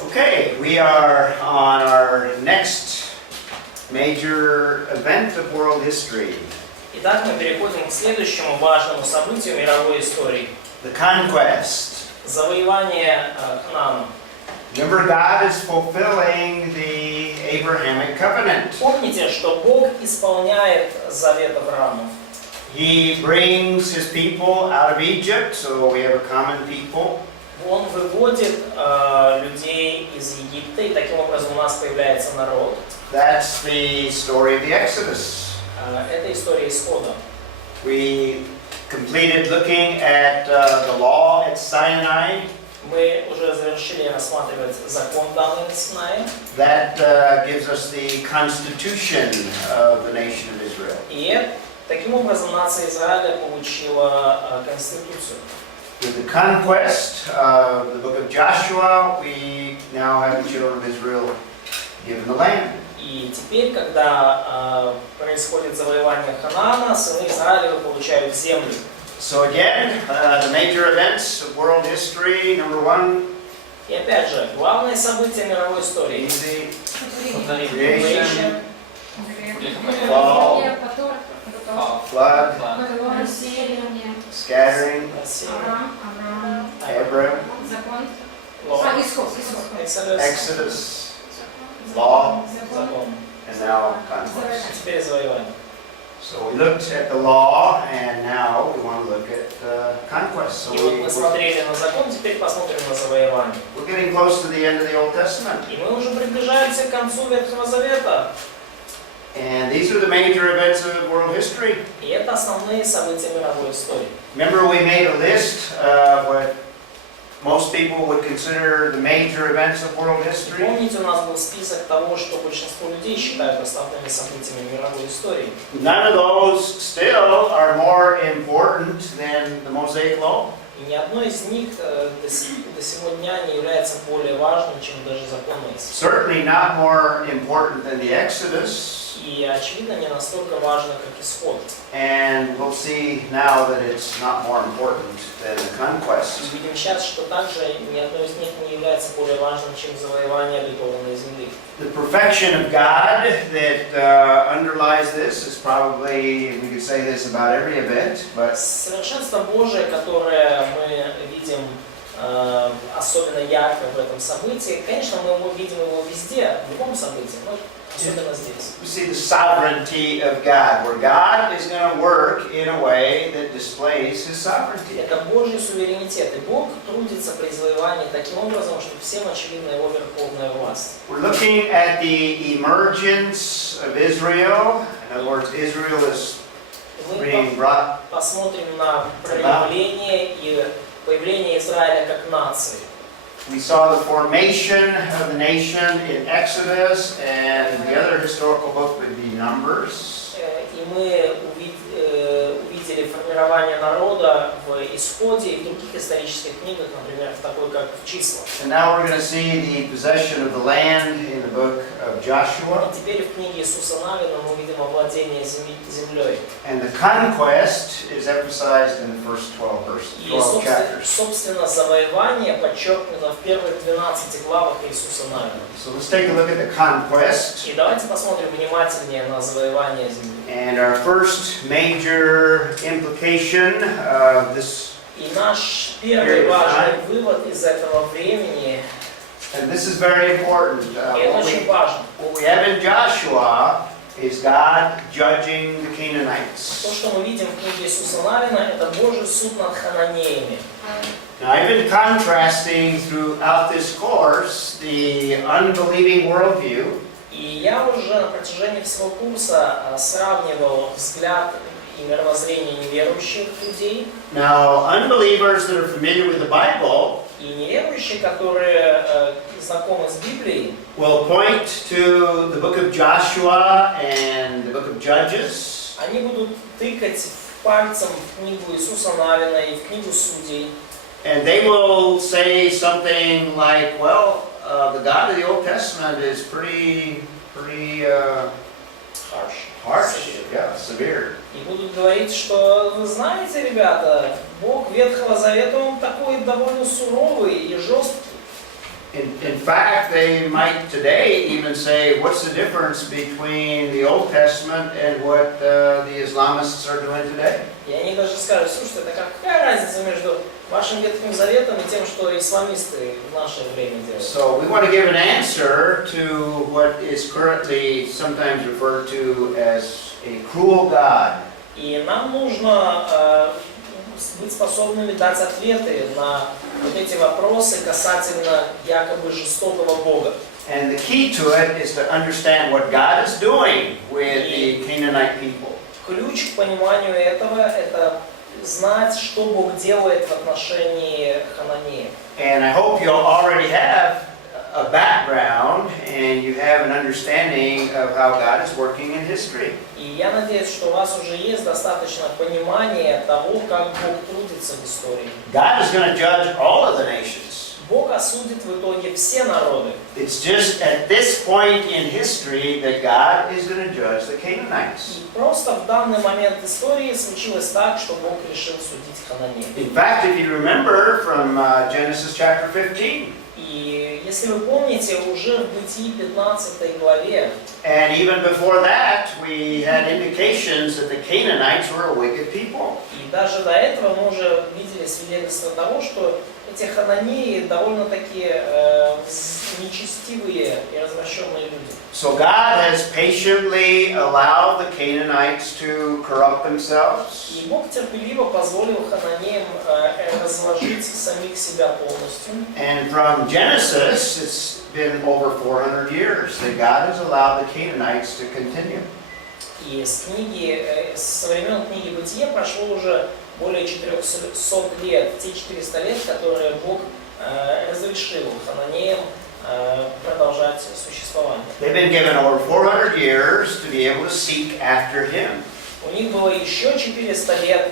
Okay, we are on our next major event of world history. Итак, мы переходим к следующему важному событию мировой истории. The conquest. Завоевание Ханаана. Remember, God is fulfilling the Abrahamic covenant. Помните, что Бог исполняет завет Авраама. He brings his people out of Egypt, so we have a common people. Он выводит людей из Египта, и таким образом у нас появляется народ. That's the story of the Exodus. Это история исхода. We completed looking at the law at Sinai. Мы уже завершили рассматривать закон, данный на Синае. That gives us the constitution of the nation of Israel. И таким образом нация Израиля получила конституцию. With the conquest of the book of Joshua, we now have the children of Israel given the land. И теперь, когда происходит завоевание Ханаана, сыны Израиля получают землю. So again, the major events of world history, number one. И опять же, главное событие мировой истории. Creation, fall, flood, scattering, Abraham, Exodus, law, and now conquest. Теперь завоевание. So we looked at the law, and now we want to look at conquest. So И вот мы смотрели на закон, теперь посмотрим на завоевание. we're getting close to the end of the Old Testament. И мы уже приближаемся к концу Ветхого Завета. And these are the major events of world history. И это основные события мировой истории. Remember, we made a list of what most people would consider the major events of world history. Помните, у нас был список того, что большинство людей считают основными событиями мировой истории. None of those still are more important than the Mosaic Law. И ни одно из них до сего дня не является более важным, чем даже закон Моисея. Certainly not more important than the Exodus. И очевидно, не настолько важно, как исход. And we'll see now that it's not more important than the conquest. И видим сейчас, что также ни одно из них не является более важным, чем завоевание обетованной земли. The perfection of God that underlies this is probably, we could say this about every event, but Совершенство Божие, которое мы видим особенно ярко в этом событии, конечно, мы видим его везде, в любом событии, но особенно здесь. we see the sovereignty of God, where God is going to work in a way that displays His sovereignty. Это Божий суверенитет, и Бог трудится при завоевании таким образом, чтобы всем очевидна Его верховная власть. We're looking at the emergence of Israel. In other words, Israel is being brought. Посмотрим на проявление и появление Израиля как нации. We saw the formation of the nation in Exodus, and the other historical book would be Numbers. И мы увидели формирование народа в Исходе и в других исторических книгах, например, в такой как в Числах. And now we're going to see the possession of the land in the book of Joshua. И теперь в книге Иисуса Навина мы видим овладение землей. And the conquest is emphasized in the first 12 verses, И 12 chapters. собственно завоевание подчеркнуто в первых 12 главах Иисуса Навина. So let's take a look at the conquest. И давайте посмотрим внимательнее на завоевание земли. And our first major implication of this, И наш первый важный вывод из этого времени, and this is very important, и это очень важно. what we have in Joshua is God judging the Canaanites. То, что мы видим в книге Иисуса Навина, это Божий суд над хананеями. Now, I've been contrasting throughout this course the unbelieving worldview. И я уже на протяжении всего курса сравнивал взгляд и мировоззрение неверующих людей. Now, unbelievers that are familiar with the Bible И неверующие, которые знакомы с Библией, will point to the book of Joshua and the book of Judges. они будут тыкать пальцем в книгу Иисуса Навина и в книгу Судей. And they will say something like, well, the God of the Old Testament is pretty harsh, yeah, severe. И будут говорить, что вы знаете, ребята, Бог Ветхого Завета, он такой довольно суровый и жесткий. In fact, they might today even say, what's the difference between the Old Testament and what the Islamists are doing today? И они даже скажут, слушайте, это какая разница между вашим Ветхим Заветом и тем, что исламисты в наше время делают? So we want to give an answer to what is currently sometimes referred to as a cruel God. И нам нужно быть способными дать ответы на вот эти вопросы касательно якобы жестокого Бога. And the key to it is to understand what God is doing with the Canaanite people. Ключ к пониманию этого – это знать, что Бог делает в отношении хананеев. And I hope you already have a background and you have an understanding of how God is working in history. И я надеюсь, что у вас уже есть достаточно понимания того, как Бог трудится в истории. God is going to judge all of the nations. Бог осудит в итоге все народы. It's just at this point in history that God is going to judge the Canaanites. И просто в данный момент истории случилось так, что Бог решил судить хананеев. In fact, if you remember from Genesis chapter 15, И если вы помните, уже в Бытии 15 главе, and even before that, we had indications that the Canaanites were a wicked people. и даже до этого мы уже видели свидетельство того, что эти хананеи довольно-таки нечестивые и развращенные люди. So God has patiently allowed the Canaanites to corrupt themselves. И Бог терпеливо позволил хананеям разложить самих себя полностью. And from Genesis, it's been over 400 years that God has allowed the Canaanites to continue. И со времен книги Бытия прошло уже более 400 лет, те 400 лет, которые Бог разрешил хананеям продолжать существование. They've been given over 400 years to be able to seek after Him. У них было еще 400 лет,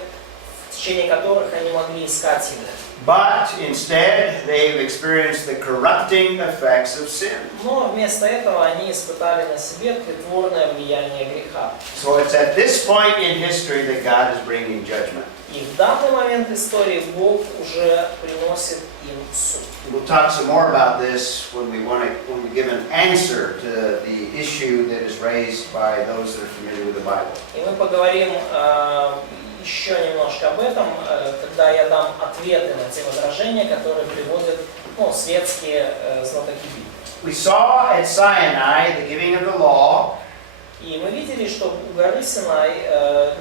в течение которых они могли искать Его. But instead, they've experienced the corrupting effects of sin. Но вместо этого они испытали на себе притворное влияние греха. So it's at this point in history that God is bringing judgment. И в данный момент истории Бог уже приносит им суд. We'll talk some more about this when we give an answer to the issue that is raised by those that are familiar with the Bible. И мы поговорим еще немножко об этом, когда я дам ответы на те возражения, которые приводят светские знатоки Библии. We saw at Sinai the giving of the law. И мы видели, что у горы Синай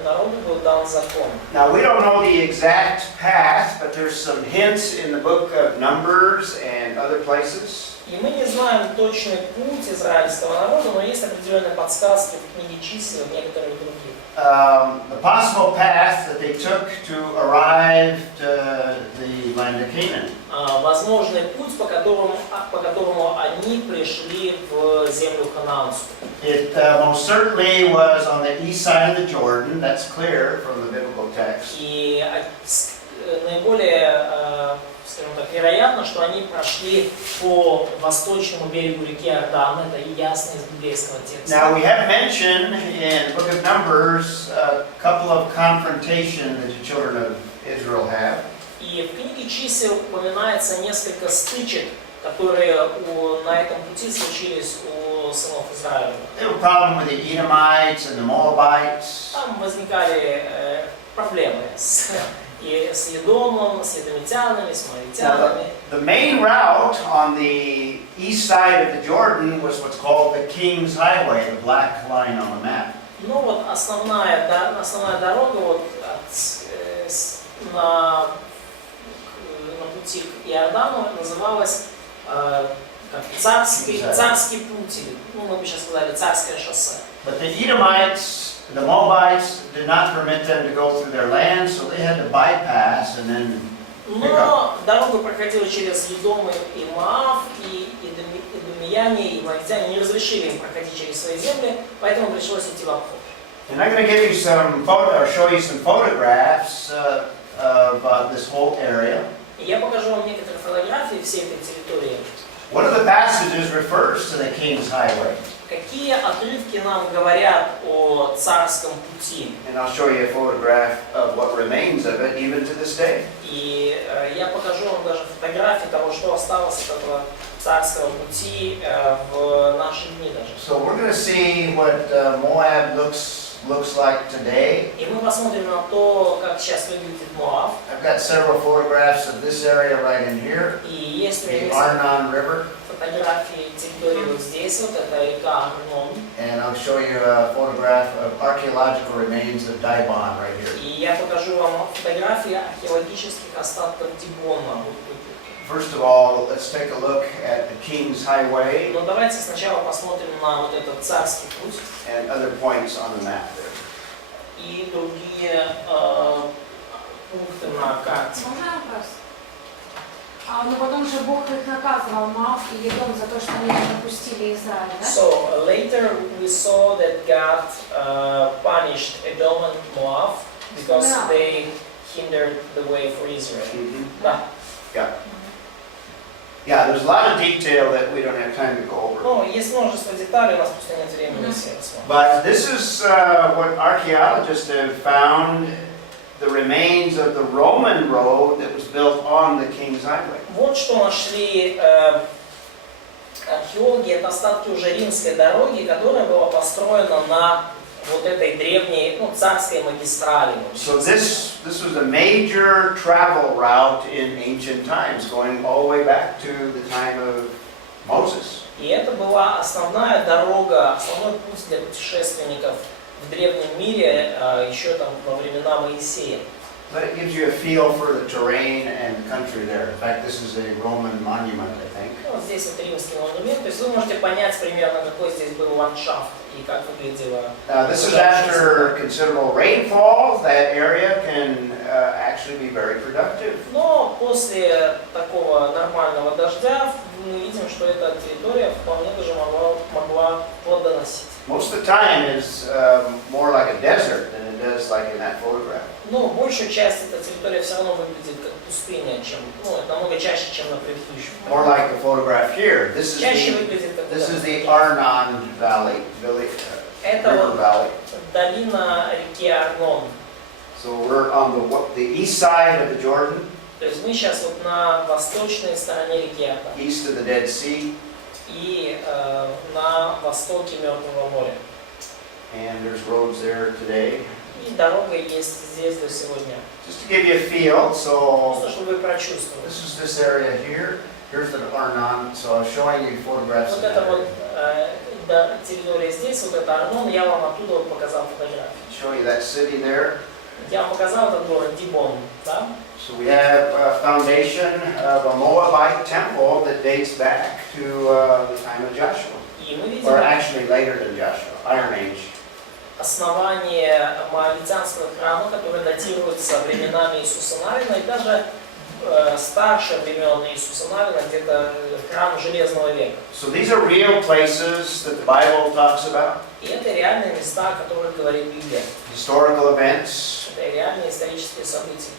народу был дан закон. Now we don't know the exact path, but there's some hints in the book of Numbers and other places. И мы не знаем точный путь израильского народа, но есть определенные подсказки в книге Чисел и в некоторых других. The possible path that they took to arrive to the land of Canaan. Возможный путь, по которому они пришли в землю ханаанскую. It most certainly was on the east side of the Jordan. That's clear from the biblical text. И наиболее, скажем так, вероятно, что они прошли по восточному берегу реки Иордан. Это ясно из библейского текста. Now we have mentioned in the book of Numbers a couple of confrontations that the children of Israel have. И в книге Чисел упоминается несколько стычек, которые на этом пути случились у сынов Израиля. There were problems with the Edomites and the Moabites. Там возникали проблемы с Едомом, с едомитянами, с моавитянами. The main route on the east side of the Jordan was what's called the King's Highway, the black line on the map. Ну вот основная дорога вот на пути к Иордану называлась как царский путь, или, мы бы сейчас сказали, царское шоссе. But the Edomites, the Moabites did not permit them to go through their land, so they had to bypass and then pick up. Но дорога проходила через Едом и Моав, и эдомияне, и моавитяне не разрешили им проходить через свои земли, поэтому пришлось идти в обход. And I'm going to give you show you some photographs of this whole area. И я покажу вам некоторые фотографии всей этой территории. One of the passages refers to the King's Highway. Какие отрывки нам говорят о царском пути? And I'll show you a photograph of what remains of it even to this day. И я покажу вам даже фотографии того, что осталось от этого царского пути в наши дни даже. So we're going to see what Moab looks like today. И мы посмотрим на то, как сейчас выглядит Моав. I've got several photographs of this area right in here, И есть у меня the несколько Arnon River, фотографий территории вот здесь, вот это река Арнон. and I'll show you a photograph of archaeological remains of Dibon right here. И я покажу вам фотографии археологических остатков Дибона. Вот тут. First of all, let's take a look at the King's Highway Но давайте сначала посмотрим на вот этот царский путь and other points on the map there. и другие пункты на карте. Можно вопрос? Но потом же Бог их наказывал, Моав и Едом, за то, что они не пропустили Израиль, да? So later we saw that God punished Edom and Moab because they hindered the way for Israel. Да. Yeah, there's a lot of detail that we don't have time to go over. Ну, есть множество деталей, у нас просто нет времени все рассмотреть. But this is what archaeologists have found, the remains of the Roman road that was built on the King's Highway. Вот что нашли археологи, это остатки уже римской дороги, которая была построена на вот этой древней, ну, царской магистрали. So this was a major travel route in ancient times, going all the way back to the time of Moses. И это была основная дорога, основной путь для путешественников в древнем мире, еще там во времена Моисея. But it gives you a feel for the terrain and the country there. In fact, this is a Roman monument, I think. Вот здесь вот римский монумент, то есть вы можете понять примерно, какой здесь был ландшафт и как выглядело. This is after considerable rainfall. That area can actually be very productive. Но после такого нормального дождя мы видим, что эта территория вполне даже могла плодоносить. Most of the time is more like a desert than it does like in that photograph. Но большую часть эта территория все равно выглядит как пустыня, чем, ну, это намного чаще, чем на предыдущем. More like the photograph here. This Чаще выглядит как is the Arnon Valley, это River вот Valley. долина реки Арнон. So we're on the east side of the Jordan, То есть мы сейчас вот на восточной стороне реки Арнон east of the Dead Sea, и на востоке Мертвого моря. and there's roads there today. И дорога есть здесь до сегодня. Just to give you a feel, so Просто чтобы вы прочувствовали. this is this area here. Here's the Arnon. So I'm showing you photographs of Вот это that вот area. территория здесь, вот это Арнон, я вам оттуда вот показал фотографии. Show you that city there. Я вам показал этот город Дибон, да? So we have a foundation of a Moabite temple that dates back to the time of Joshua, И мы видим or actually later than Joshua, Iron Age. основание моавитянского храма, которое датируется временами Иисуса Навина, и даже старше времен Иисуса Навина, где-то храм Железного века. So these are real places that the Bible talks about, И это реальные места, о которых говорит Библия. historical events. Это реальные исторические события.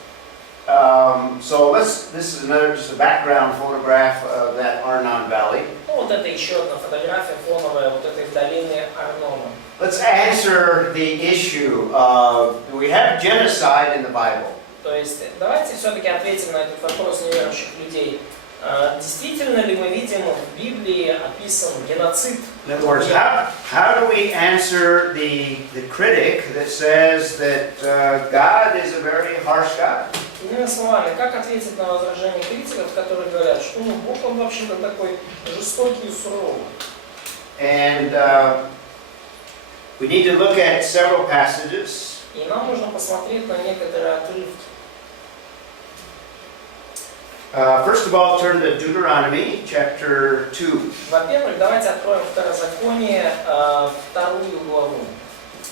So this is another just a background photograph of that Arnon Valley. Ну, вот это еще одна фотография фоновая вот этой долины Арнона. Let's answer the issue of, do we have genocide in the Bible? То есть давайте все-таки ответим на этот вопрос неверующих людей. Действительно ли мы видим в Библии описан геноцид? In other words, how do we answer the critic that says that God is a very harsh God? Иными словами, как ответить на возражения критиков, которые говорят, что ну, Бог он вообще-то такой жестокий и суровый? And we need to look at several passages. И нам нужно посмотреть на некоторые отрывки. First of all, turn to Deuteronomy chapter 2. Во-первых, давайте откроем Второзаконие, 2 главу.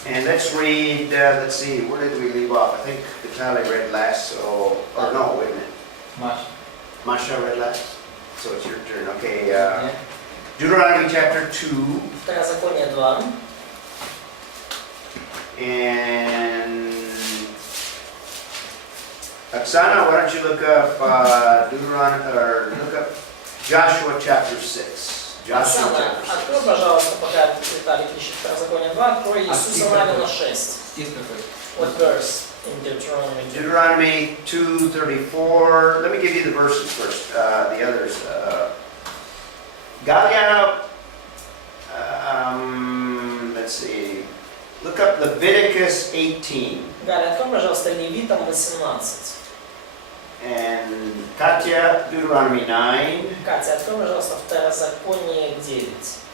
And let's read, let's see, where did we leave off? I think the child I read last, so, or no, wait a minute. Masha read last? So it's your turn, okay. Deuteronomy chapter 2. Второзаконие 2. And Oksana, why don't you look up Deuteronomy, or look up Joshua chapter 6. Joshua Оксана, chapter 6. открой, пожалуйста, пока Виталий ищет Второзаконие 2, открой Иисуса Навина 6. Стих какой? What verse in Deuteronomy? Deuteronomy 2:34. Let me give you the verses first. The others. Галя, let's see, look up Leviticus 18. Галя, открой, пожалуйста, Левитам 18. And Katya, Deuteronomy 9. Катя, открой, пожалуйста, Второзаконие 9.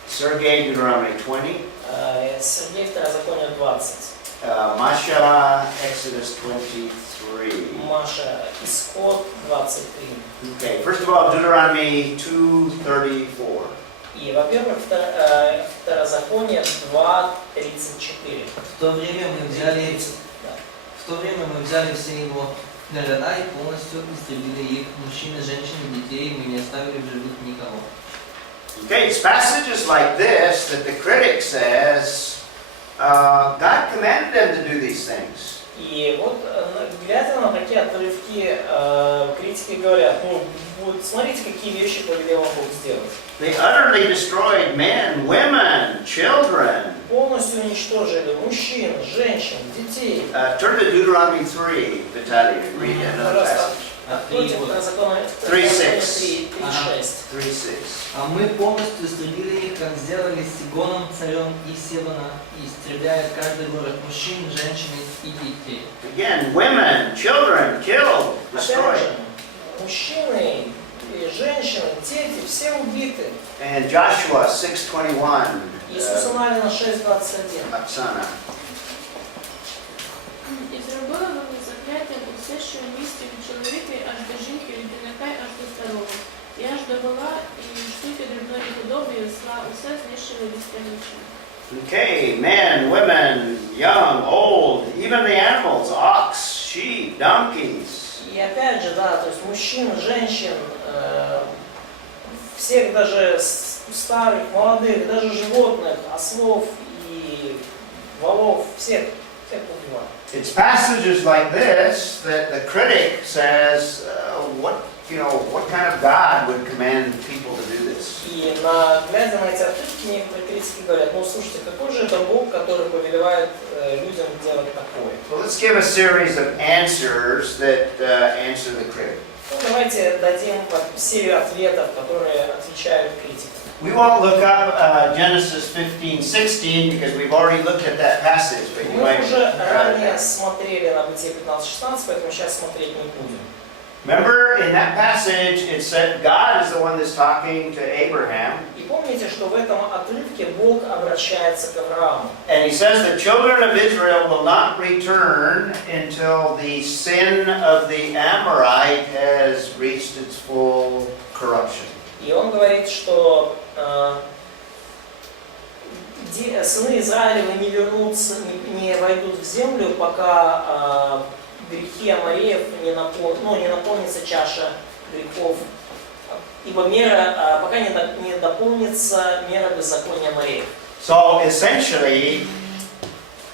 Sergey, Deuteronomy 20. Сергей, Второзаконие 20. Masha, Exodus 23. Маша, Исход 23. Okay, first of all, Deuteronomy 2:34. И, во-первых, Второзаконие 2:34. В то время мы взяли все его города и полностью истребили их, мужчин, женщин и детей, мы не оставили в живых никого. Okay, it's passages like this that the critic says, God commanded them to do these things. И вот, глядя на такие отрывки, критики говорят, ну, вот смотрите, какие вещи повелел Бог сделать. They utterly destroyed men, women, children. Полностью уничтожили мужчин, женщин, детей. Turn to Deuteronomy 3, Vitaly, and read another passage. Откройте Второзаконие 3:6. 3:6. А мы полностью истребили их, как сделали с Сигоном, царем Исевана, и истребляя каждый город мужчин, женщин и детей. Again, women, children, killed, destroyed. Мужчины и женщины, дети, все убиты. And Joshua 6:21. Иисуса Навина 6:21. Oksana. І зробила вони закляттям усе, що в місті від чоловіка аж до жінки, від юнака аж до старого. І аж до вола, і штуки дрібної худоби, і осла, усе знищили від стягнича. Okay, men, women, young, old, even the animals, ox, sheep, donkeys. И опять же, да, то есть мужчин, женщин, всех даже старых, молодых, даже животных, ослов и волов, всех убивают. It's passages like this that the critic says, what kind of God would command people to do this? И глядя на эти отрывки, некоторые критики говорят, ну слушайте, какой же это Бог, который повелевает людям делать такое? So let's give a series of answers that answer the critic. Ну, давайте дадим серию ответов, которые отвечают критикам. We won't look up Genesis 15:16 because we've already looked at that passage. But you Мы might уже ранее смотрели на Бытие 15:16, поэтому сейчас смотреть не будем. remember in that passage it said God is the one that's talking to Abraham. И помните, что в этом отрывке Бог обращается к Аврааму. And he says the children of Israel will not return until the sin of the Amorite has reached its full corruption. И он говорит, что сыны Израилевы не вернутся, не войдут в землю, пока грехи Амореев не наполнится чаша грехов, ибо пока не дополнится мера беззакония Амореев. So essentially,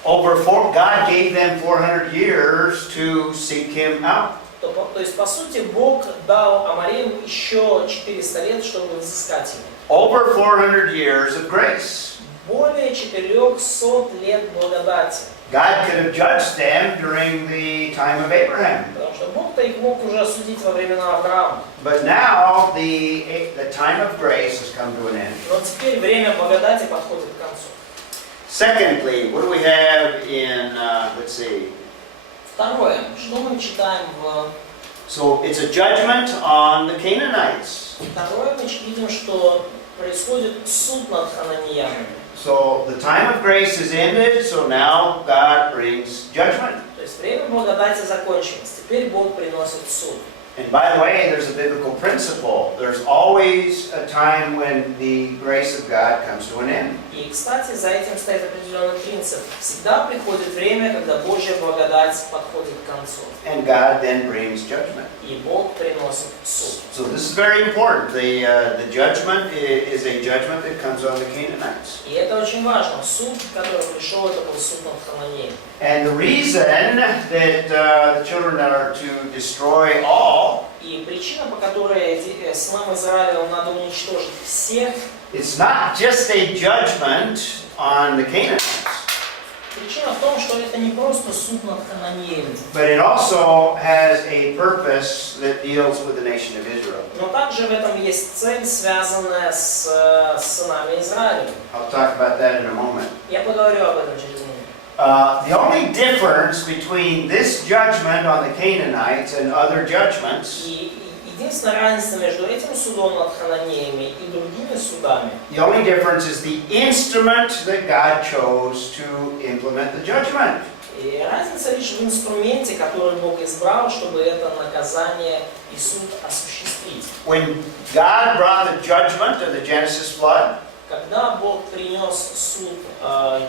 God gave them 400 years to seek him out. То есть, по сути, Бог дал Амореям еще 400 лет, чтобы взыскать его. Over 400 years of grace. Более 400 лет благодати. God could have judged them during the time of Abraham. Потому что Бог-то их мог уже осудить во времена Авраама. But now the time of grace has come to an end. Но теперь время благодати подходит к концу. Secondly, what do we have in, let's see. Второе, что мы читаем в... So it's a judgment on the Canaanites. Второе, мы видим, что происходит суд над хананеянами. So the time of grace is ended, so now God brings judgment. То есть время благодати закончилось, теперь Бог приносит суд. And by the way, there's a biblical principle. There's always a time when the grace of God comes to an end. И, кстати, за этим стоит определенный принцип. Всегда приходит время, когда Божья благодать подходит к концу. And God then brings judgment. И Бог приносит суд. So this is very important. The judgment is a judgment that comes on the Canaanites. И это очень важно. Суд, который пришел, это был суд над Хананеем. And the reason that the children are to destroy all, и причина, по которой сынам Израиля надо уничтожить всех, it's not just a judgment on the Canaanites. причина в том, том, что это не просто суд над Хананеями, but it also has a purpose that deals with the nation of Israel. но также в этом есть цель, связанная с сынами Израиля. I'll talk about that in a moment. Я поговорю об этом через минуту. The only difference between this judgment on the Canaanites and other judgments, И единственная разница между этим судом над Хананеями и другими судами, the only difference is the instrument that God chose to implement the judgment. и разница лишь в инструменте, который Бог избрал, чтобы это наказание и суд осуществить. When God brought the judgment of the Genesis flood, Когда Бог принес суд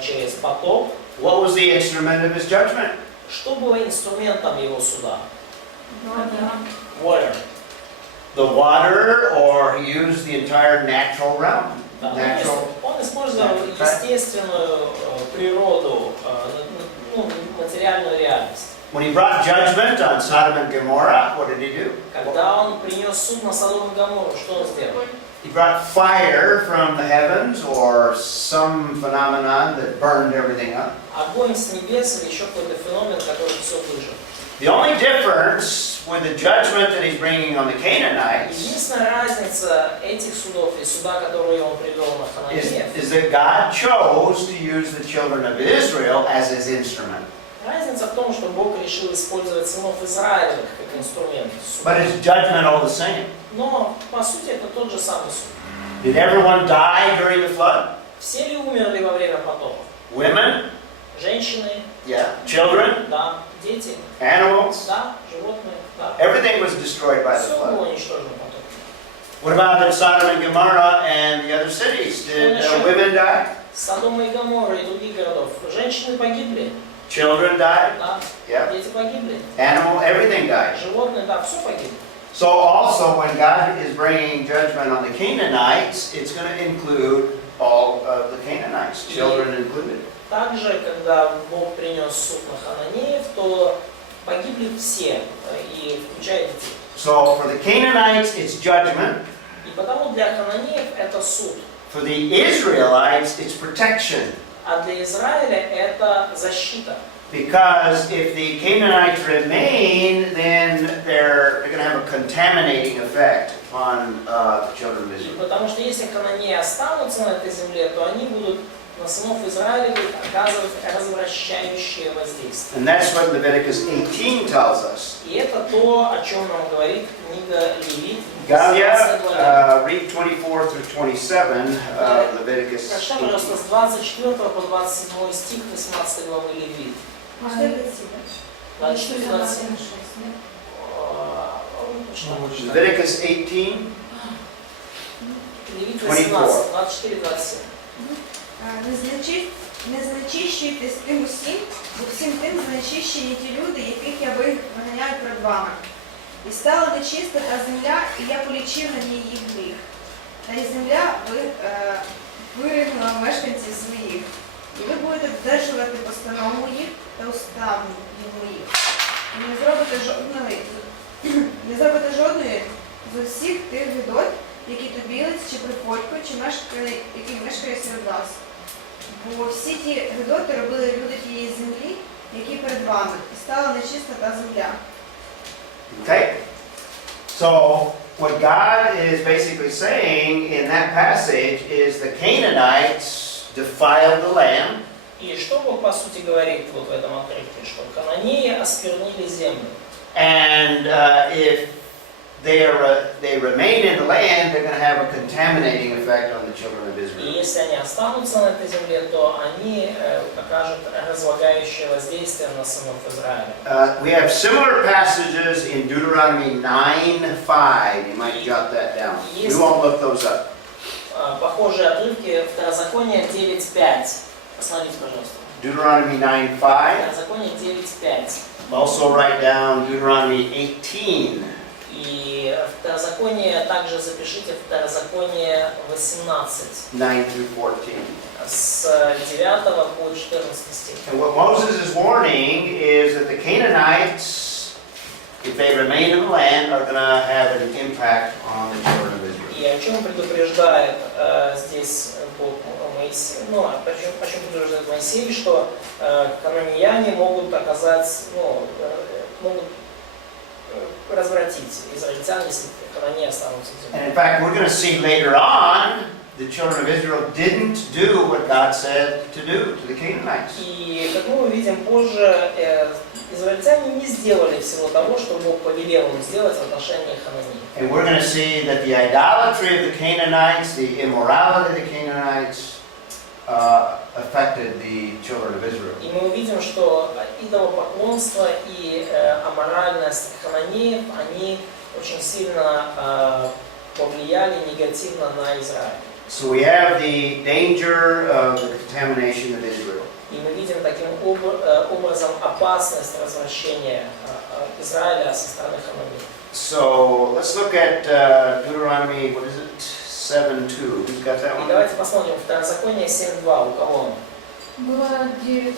через потоп, what was the instrument of his judgment? что было инструментом его суда? Вода. Water. The water, or he used the entire natural realm. Да, Natural. он использовал естественную природу, материальную реальность. When he brought judgment on Sodom and Gomorrah, what did he do? Когда он принес суд на Содом и Гоморру, что он сделал? He brought fire from the heavens, or some phenomenon that burned everything up. Огонь с небес или еще какой-то феномен, который все выжег. The only difference with the judgment that he's bringing on the Canaanites Единственная разница этих судов и суда, которые он привел на Хананеев, is that God chose to use the children of Israel as his instrument. разница в том, что Бог решил использовать сынов Израиля как инструмент But суда. his judgment all the same. Но, по сути, это тот же самый суд. Did everyone die during the flood? Все ли умерли во время потопа? Women? Женщины, Yeah. Children? да. Дети, Animals? да. Животные, да. Everything was destroyed by the Все flood. было уничтожено потопом. What about in Sodom and Gomorrah and the other cities? Did women die? Содома и Гоморра и других городов. Женщины погибли, Children died? да. Yeah. Дети погибли. Everything died. Животные, да, все погибло. So also when God is bringing judgment on the Canaanites, it's going to include all of the Canaanites, children included. Также, когда Бог принес суд на Хананеев, то погибли все, и включая детей. So for the Canaanites, it's judgment. И потому для Хананеев это суд, For the Israelites, it's protection. а для Израиля это защита. Because if the Canaanites remain, then they're going to have a contaminating effect on the children of Israel. Потому что если Хананеи останутся на этой земле, то они будут на сынов Израиля оказывать развращающее воздействие. And that's what Leviticus 18 tells us. И это то, о чем нам говорит книга Левит. Галия, read 24 through 27, Leviticus Прочитай, 18. пожалуйста, с 24 по 27 стих 18 главы Левит. А что это типа? 24-27. Leviticus 18, Левит 24. 18, 24-27. Не знечищуйтесь тим усім, бо всім тим знечищені ті люди, яких я виганяю перед вами. І стала нечиста та земля, і я полічив на ній їх гріх. Та й земля виригнула мешканців своїх. І ви будете додержувати постанову моїх та уставів моїх. І не зробите жодної з усіх тих гидот, які тубілець чи приходько, чи який мешкає серед вас. Бо всі ті гидоти робили люди тієї землі, які перед вами, і стала нечиста та земля. Okay? So, what God is basically saying in that passage is the Canaanites defiled the land. И что Бог по сути говорит вот в этом отрывке, что Хананеи осквернили землю. And if they remain in the land, they're going to have a contaminating effect on the children of И Israel. если они останутся на этой земле, то они окажут разлагающее воздействие на сынов Израиля. We have similar passages in Deuteronomy 9:5. You might jot that down. We won't look those up. Похожие отрывки Второзаконие 9.5. Посмотрите, пожалуйста. Deuteronomy 9:5. Второзаконие 9.5. Also write down Deuteronomy 18. И Второзаконие также запишите Второзаконие 18. 9 through 14. С 9 по 14 стих. And what Moses is warning is that the Canaanites, if they remain in the land, are going to have an impact on the children of Israel. И И о чем предупреждает здесь Бог Моисея, о чем предупреждает Моисей, что хананеяне могут оказать, могут развратить израильтян, если хананеи останутся в земле. And in fact, we're going to see later on, the children of Israel didn't do what God said to do to the Canaanites. И как мы увидим позже, израильтяне не сделали всего того, что Бог повелел им сделать в отношении хананеев. And we're going to see that the idolatry of the Canaanites, the immorality of the Canaanites, affected the children of Israel. И мы увидим, что идолопоклонство и аморальность хананеев, они очень сильно повлияли негативно на Израиль. So we have the danger of the contamination of Israel. И мы видим таким образом опасность развращения Израиля со стороны хананеев. So let's look at Deuteronomy, what is it, 7:2. Who's got that И one? давайте посмотрим Второзаконие 7.2. У кого он? Было 9:5.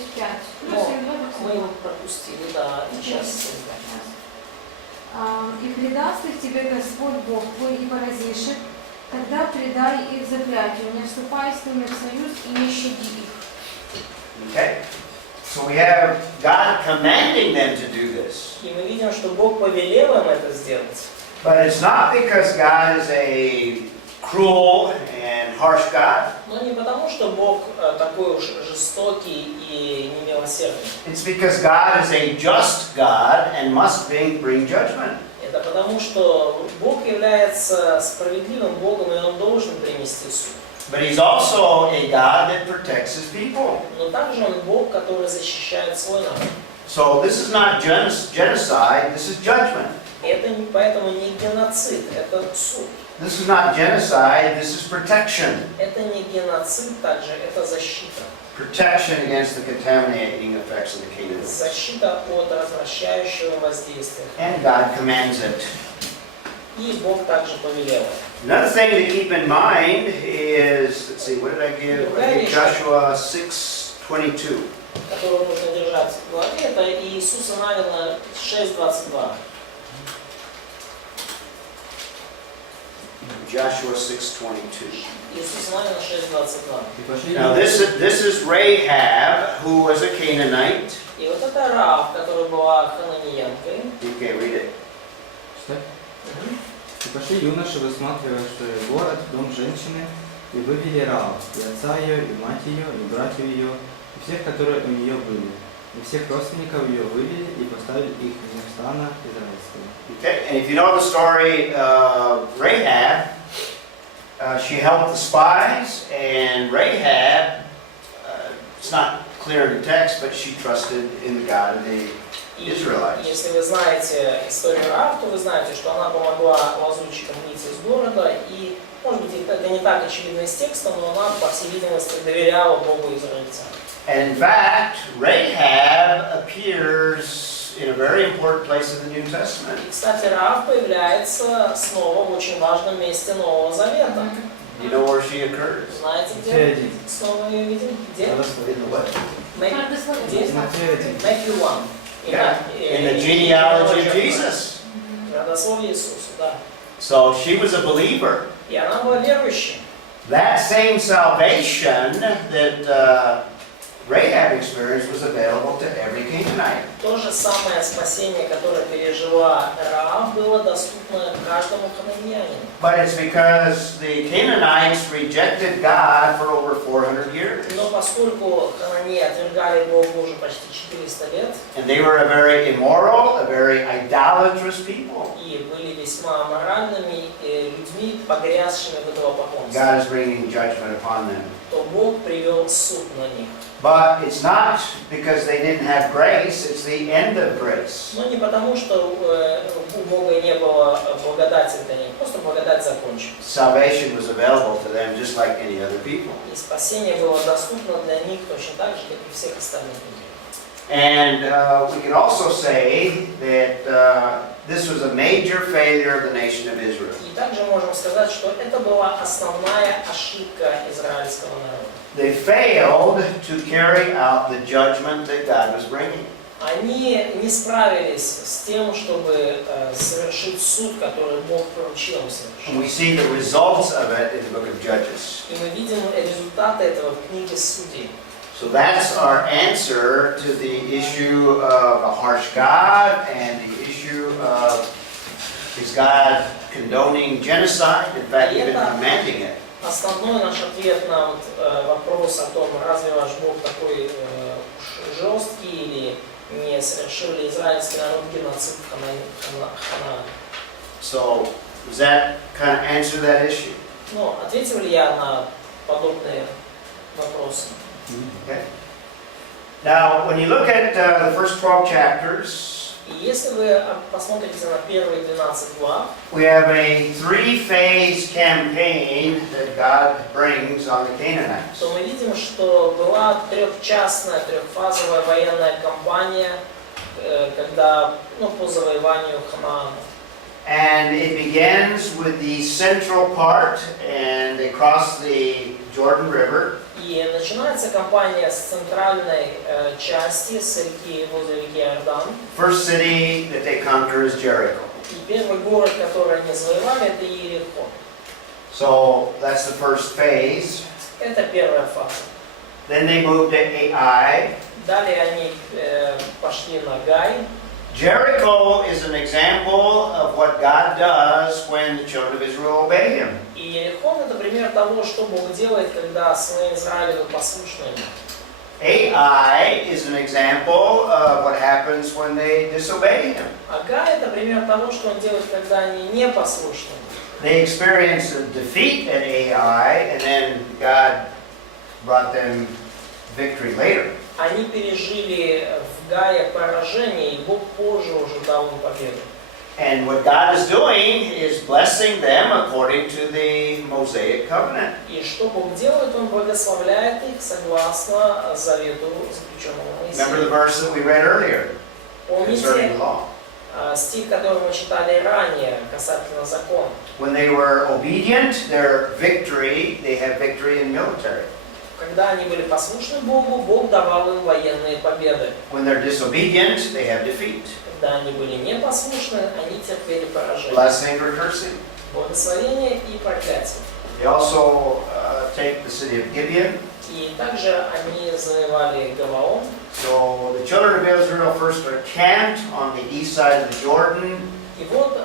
Мы его пропустили, да, сейчас. И предаст их тебе Господь Бог твой и поразишь их, тогда предай их заклятию, не вступай с ними в союз и не щади их. Okay. So we have God commanding them to do this. И мы видим, что Бог повелел им это сделать. But it's not because God is a cruel and harsh God. Но не потому, что Бог такой уж жестокий и немилосердный. It's because God is a just God and must bring judgment. Это потому, что Бог является справедливым Богом, и Он должен принести суд. But He's also a God that protects His people. Но также Он Бог, который защищает свой народ. So this is not genocide, this is judgment. Это поэтому не геноцид, это суд. This is not genocide, this is protection. Это не геноцид также, это защита. Protection against the contaminating effects of the Canaanites. Защита от развращающего воздействия. And God commands it. И Бог также повелел. Another thing to keep in mind is, let's see, what did I give? I gave Joshua 6:22. Которую нужно держать в голове, это Иисуса Навина 6.22. Joshua 6:22. Иисус Навина 6.22. Now this is Rahab, who was a Canaanite. И вот это Раав, которая была хананеянкой. Okay, read it. Читать? И пошли юноши, высматривавшие город, дом женщины, и вывели Раав, и отца ее, и мать ее, и братьев ее, и всех, которые у нее были. И всех родственников ее вывели и поставили их вне стана израильского. Okay, and if you know the story of Rahab, she helped the spies, and Rahab, it's not clear in the text, but she trusted in the God of the Israelites. Если вы знаете историю Раав, то вы знаете, что она помогла лазутчикам выйти из города, и, может быть, это не так очевидно из текста, но она, по всей видимости, доверяла Богу израильтян. And in fact, Rahab appears in a very important place in the New Testament. И, кстати, Раав появляется снова в очень важном месте Нового Завета. You know where she occurs? Знаете, где снова ее видим? Где? In the what? Где? Matthew 1. Yeah, in the genealogy of Jesus. Родословие Иисуса, да. So she was a believer. И она была верующей. That same salvation that Rahab experienced was available to every Canaanite. То же самое спасение, которое пережила Раав, было доступно каждому хананеянину. But it's because the Canaanites rejected God for over 400 years. Но поскольку хананеи отвергали Бога уже почти 400 лет, And they were a very immoral, a very idolatrous people. и были весьма аморальными людьми, погрязшими в идолопоклонстве, God is bringing judgment upon them. то Бог привел суд на них. But it's not because they didn't have grace, it's the end of grace. Но не потому, что у Бога не было благодати для них, просто благодать закончилась. Salvation was available to them just like any other people. И спасение было доступно для них точно так же, как и всех остальных людей. And we can also say that this was a major failure of the nation of Israel. И также можем сказать, что это была основная ошибка израильского народа. They failed to carry out the judgment that God was bringing. они не справились с тем, чтобы совершить суд, который Бог поручил им совершить. And we see the results of it in the book of Judges. И мы видим результаты этого в книге Судей. So that's our answer to the issue of a harsh God and the issue of is God condoning genocide, in fact, even commanding it. Основной наш ответ на вопрос о том, разве ваш Бог такой жесткий или не совершил ли израильский народ геноцид в Ханаане. So, does that kind of answer that issue? Ну, ответил ли я на подобные вопросы? Okay. Now, when you look at the first 12 chapters, И если вы посмотрите на первые 12 глав, we have a three-phase campaign that God brings on the Canaanites. то мы видим, что была трехфазовая военная кампания, когда, по завоеванию Ханаана. And it begins with the central part, and they cross the Jordan River. И начинается кампания с центральной части, с реки, возле реки Иордан. First city that they conquer is Jericho. И первый город, который они завоевали, это Иерихон. So that's the first phase. Это первая фаза. Then they move to Ai. Далее они пошли на Гай. Jericho is an example of what God does when the children of Israel obey Him. И Иерихон это пример того, что Бог делает, когда сыны Израиля послушны ему. Ai is an example of what happens when they disobey Him. А Гай это пример того, что он делает, когда они не послушны. They experienced a defeat at Ai, and then God brought them victory later. Они пережили в Гае поражение, и Бог позже уже дал им победу. And what God is doing is blessing them according to the Mosaic covenant. И что Бог делает, Он благословляет их согласно завету, заключенному Remember the Моисеем. verse that we read earlier concerning Помните the law. стих, который мы читали ранее, касательно закона? When they were obedient, their victory, they had victory in military. Когда они были послушны Богу, Бог давал им военные победы. When they're disobedient, they have defeat. Когда они были непослушны, они терпели поражение. Blessing or cursing. Благословение и проклятие. They also take the city of Gibeon. И также они завоевали Гаваон. So the children of Israel first are camped on the east side of the Jordan. И вот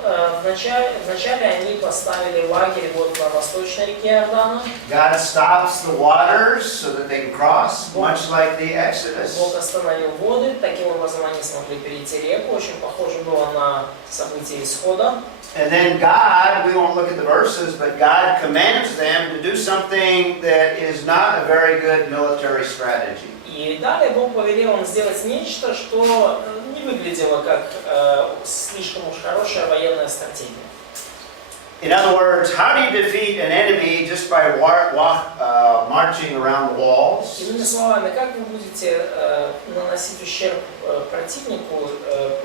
вначале они поставили лагерь вот на восточной реке Иордана. God stops the waters so that they can cross, much like the Exodus. Бог остановил воды, таким образом они смогли перейти реку. Очень похоже было на события Исхода. And then God, we won't look at the verses, but God commands them to do something that is not a very good military strategy. И далее Бог повелел им сделать нечто, что не выглядело как слишком уж хорошая военная стратегия. In other words, how do you defeat an enemy just by marching around the walls? Иными словами, как вы будете наносить ущерб противнику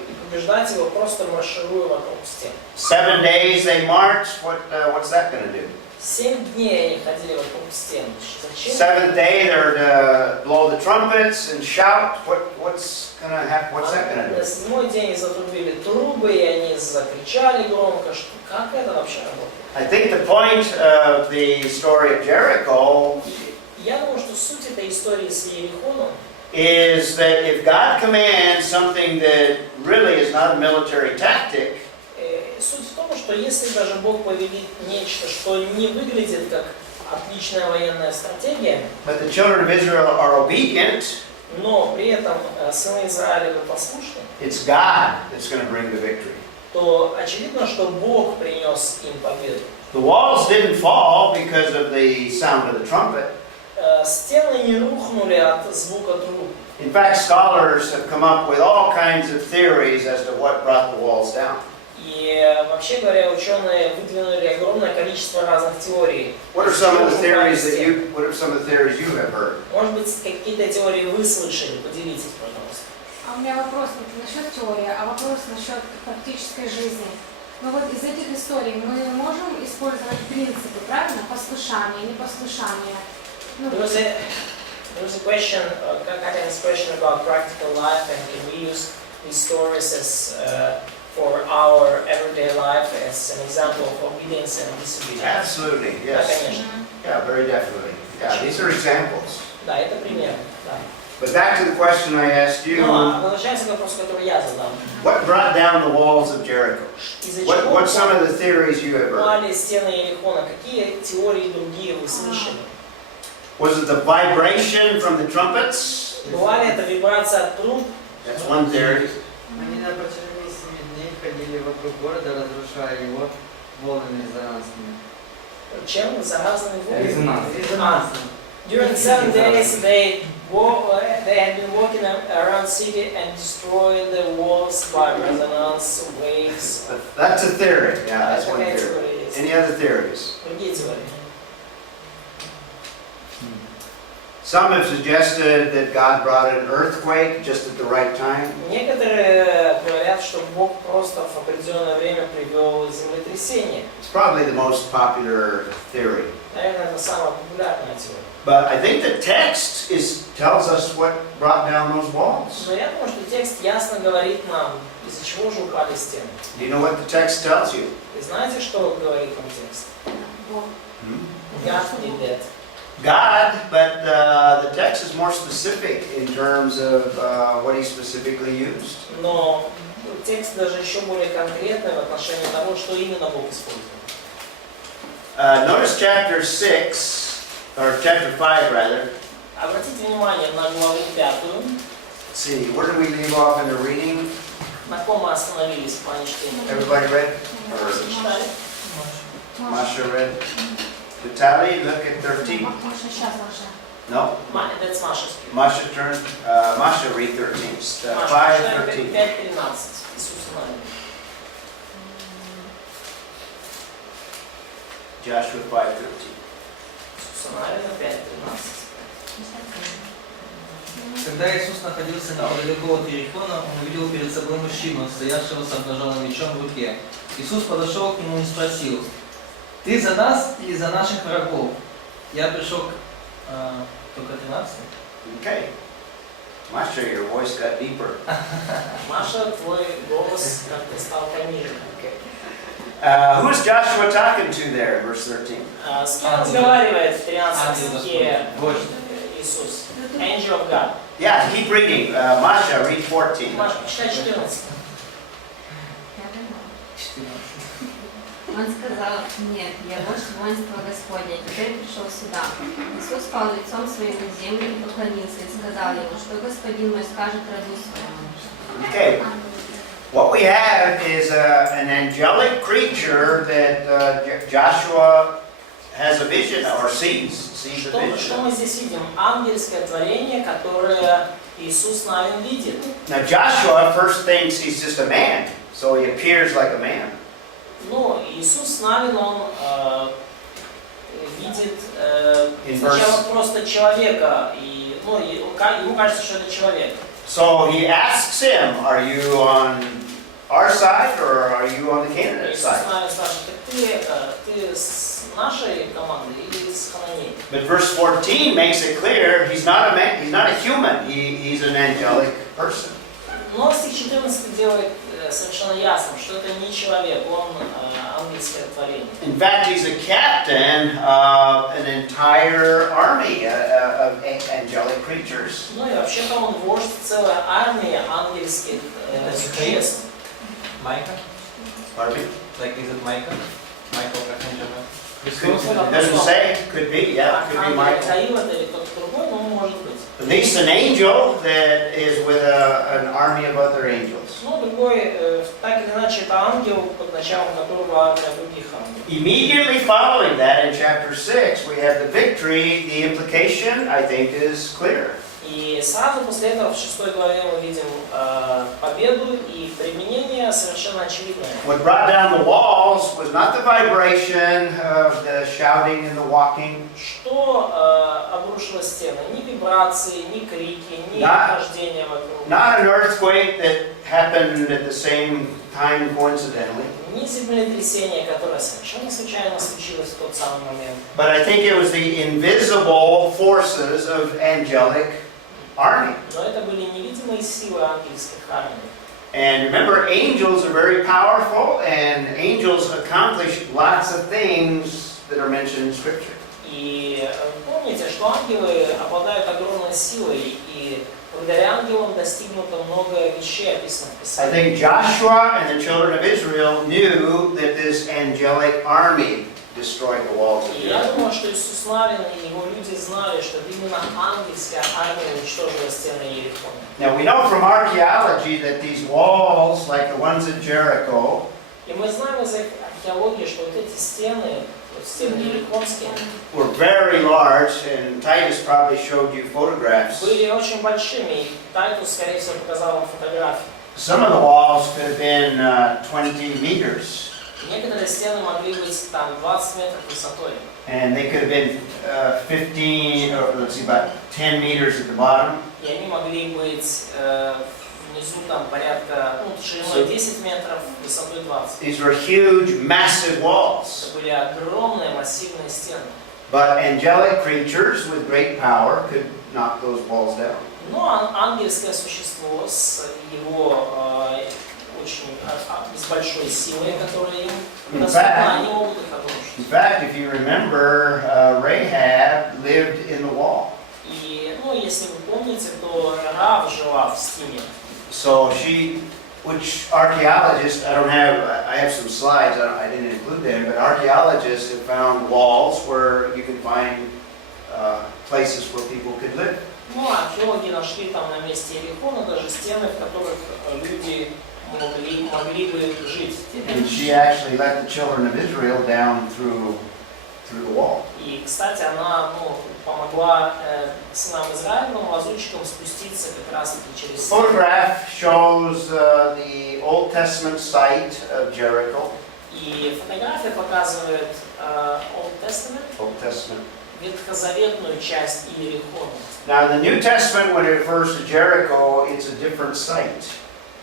и побеждать его, просто маршируя вокруг стен? 7 days they march. What's that going to do? 7 дней они ходили вокруг стен. Зачем? 7th day they're to blow the trumpets and shout. What's going to happen? What's that going to На do? 7-й день затрубили трубы, и они закричали громко, что как это вообще работает? I think the point of the story of Jericho Я думаю, что суть этой истории с Иерихоном is that if God commands something that really is not a military tactic, суть в том, что если даже Бог повелит нечто, что не выглядит как отличная военная стратегия, but the children of Israel are obedient, но при этом сыны Израиля послушны, it's God that's going to bring the victory. то очевидно, что Бог принес им победу. The walls didn't fall because of the sound of the trumpet. Стены не рухнули от звука труб. In fact, scholars have come up with all kinds of theories as to what brought the walls down. И вообще говоря, ученые выдвинули огромное количество разных теорий. What are some of the theories you have heard? Может быть, какие-то теории вы слышали? Поделитесь, пожалуйста. А у меня вопрос не насчет теории, а вопрос насчет практической жизни. Но вот из этих историй мы можем использовать принципы, правильно? Послушание, непослушание. Ну, There's a question, Katya's question about practical life, and can we use these stories as for our everyday life as an example of obedience and disobedience? Absolutely, Да, yes. конечно. Yeah, very definitely. Yeah, these are examples. Да, это пример. Да. But back to the question I asked you, Ну, а возвращаемся к вопросу, который я задал. what brought down the walls of Jericho? Из-за чего What's some of the theories you have heard? упали стены Иерихона? Какие теории другие вы слышали? Was it the vibration from the trumpets? Была ли это вибрация от труб? That's one theory. Они на протяжении 7 дней ходили вокруг города, разрушая его волнами резонансными. Чем? Заразными волнами? Резонансными. During 7 days they had been walking around city and destroying the walls by resonance waves. That's a theory. Yeah, that's one Такая theory. теория есть. Any other theories? Другие теории. Some have suggested that God brought an earthquake just at the right time. Некоторые говорят, что Бог просто в определенное время привел землетрясение. It's probably the most popular theory. Наверное, это самая популярная теория. But I think the text tells us what brought down those walls. Но я думаю, что текст ясно говорит нам, из-за чего же упали стены. Do you know what the text tells you? Вы знаете, что говорит нам текст? God did that. God, but the text is more specific in terms of what he specifically used. Но текст даже еще более конкретный в отношении того, что именно Бог использовал. Notice chapter 6, or chapter 5 rather. Обратите внимание на главу 5. Let's see, where did we leave off in the reading? На ком мы остановились в плане чтения? Everybody read? Or Все читали? Masha read? Vitaly, look at 13. Маша, сейчас, Маша. No? That's Masha's script. Masha turn. Masha read 13. Маша, 5:13. читаем 5:13. Иисус Навин. Joshua 5:13. Иисус Навина 5:13. Когда Иисус находился недалеко от Иерихона, он увидел перед собой мужчину, стоявшего с обнаженным мечом в руке. Иисус подошел к нему и спросил: «Ты за нас или за наших врагов?» Я пришел к... только 13. Okay. Masha, your voice got deeper. Маша, твой голос как-то стал пониже. Okay. Who is Joshua talking to there, verse 13? С кем разговаривает в 13 стихе Иисус? Angel of God. Yeah, keep reading. Masha, read 14. Маша, читай 14. Он сказал: «Нет, я вождь воинства Господня, теперь пришел сюда». Иисус пал лицом своим на землю и поклонился, и сказал ему: «Что Господин мой скажет рабу своему?» Okay. What we have is an angelic creature that Joshua has a vision or sees a Что vision. мы здесь видим? Ангельское творение, которое Иисус Навин видит. Now Joshua first thinks he's just a man, so he appears like a man. Ну, Иисус Навин, он видит сначала просто человека, и ну, ему кажется, что это человек. So he asks him, "Are you on our side or are you on the Canaanite Иисус side?" Навин спрашивает: ты с нашей командой или с Хананеей? But verse 14 makes it clear he's not a man, he's not a human, he's an angelic person. Но стих 14 делает совершенно ясным, что это не человек, он ангельское творение. In fact, he's a captain of an entire army of angelic creatures. Ну и вообще-то он вождь целой армии ангельских существ. Майка? Pardon me? Like, is it Майка? Майкл Архангел? It doesn't say. Could be, yeah. Could be Michael. Михаил это или кто-то другой, но может быть. At least an angel that is with an army of other angels. Ну, другой, так или иначе, это ангел, под началом которого армия других ангелов. Immediately following that, in chapter 6, we have the victory. The implication, I think, is clear. И сразу после этого в 6 главе мы видим победу, и применение совершенно очевидное. What brought down the walls was not the vibration of the shouting and the walking. Что обрушило стены? Ни вибрации, ни крики, ни хождение вокруг. Not an earthquake that happened at the same time coincidentally. не землетрясение, которое совершенно случайно случилось в тот самый момент. But I think it was the invisible forces of angelic army. Но это были невидимые силы ангельских армий. And remember, angels are very powerful, and angels accomplish lots of things that are mentioned in Scripture. И помните, что ангелы обладают огромной силой, и благодаря ангелам достигнуто много вещей, описанных в I Писании. think Joshua and the children of Israel knew that this angelic army destroyed the walls of И я Jericho. думаю, что Иисус Навин и его люди знали, что именно ангельская армия уничтожила стены Иерихона. Now we know from archaeology that these walls, like the ones at Jericho, И мы знаем из археологии, что вот эти стены, вот стены Иерихонские, were very large, and Titus probably showed you photographs. были очень большими, и Тайтус, скорее всего, показал вам фотографии. Some of the walls could have been 20 meters, Некоторые стены могли быть там 20 метров высотой. and they could have been 15, or let's see, about 10 meters at the bottom. И они могли быть внизу там порядка, шириной 10 метров, высотой 20. These were huge, massive walls. Это были огромные массивные стены. But angelic creatures with great power could knock those walls down. Но ангельское существо с его очень с большой силой, которая им доступна, они могут их обрушить. In fact, if you remember, Rahab lived in the wall. И, если вы помните, то Рав жила в стене. So she, which archaeologists, I have some slides, I didn't include them, but archaeologists have found walls where you can find places where people could live. Археологи нашли там на месте Иерихона даже стены, в которых люди могли бы жить. And she actually let the children of Israel down through the wall. И, кстати, она помогла сынам Израилевым, лазутчикам, спуститься как раз через The photograph shows the Old Testament site of Jericho. И фотография показывает Old Testament. ветхозаветную часть Иерихона. Now, in the New Testament, when it refers to Jericho, it's a different site.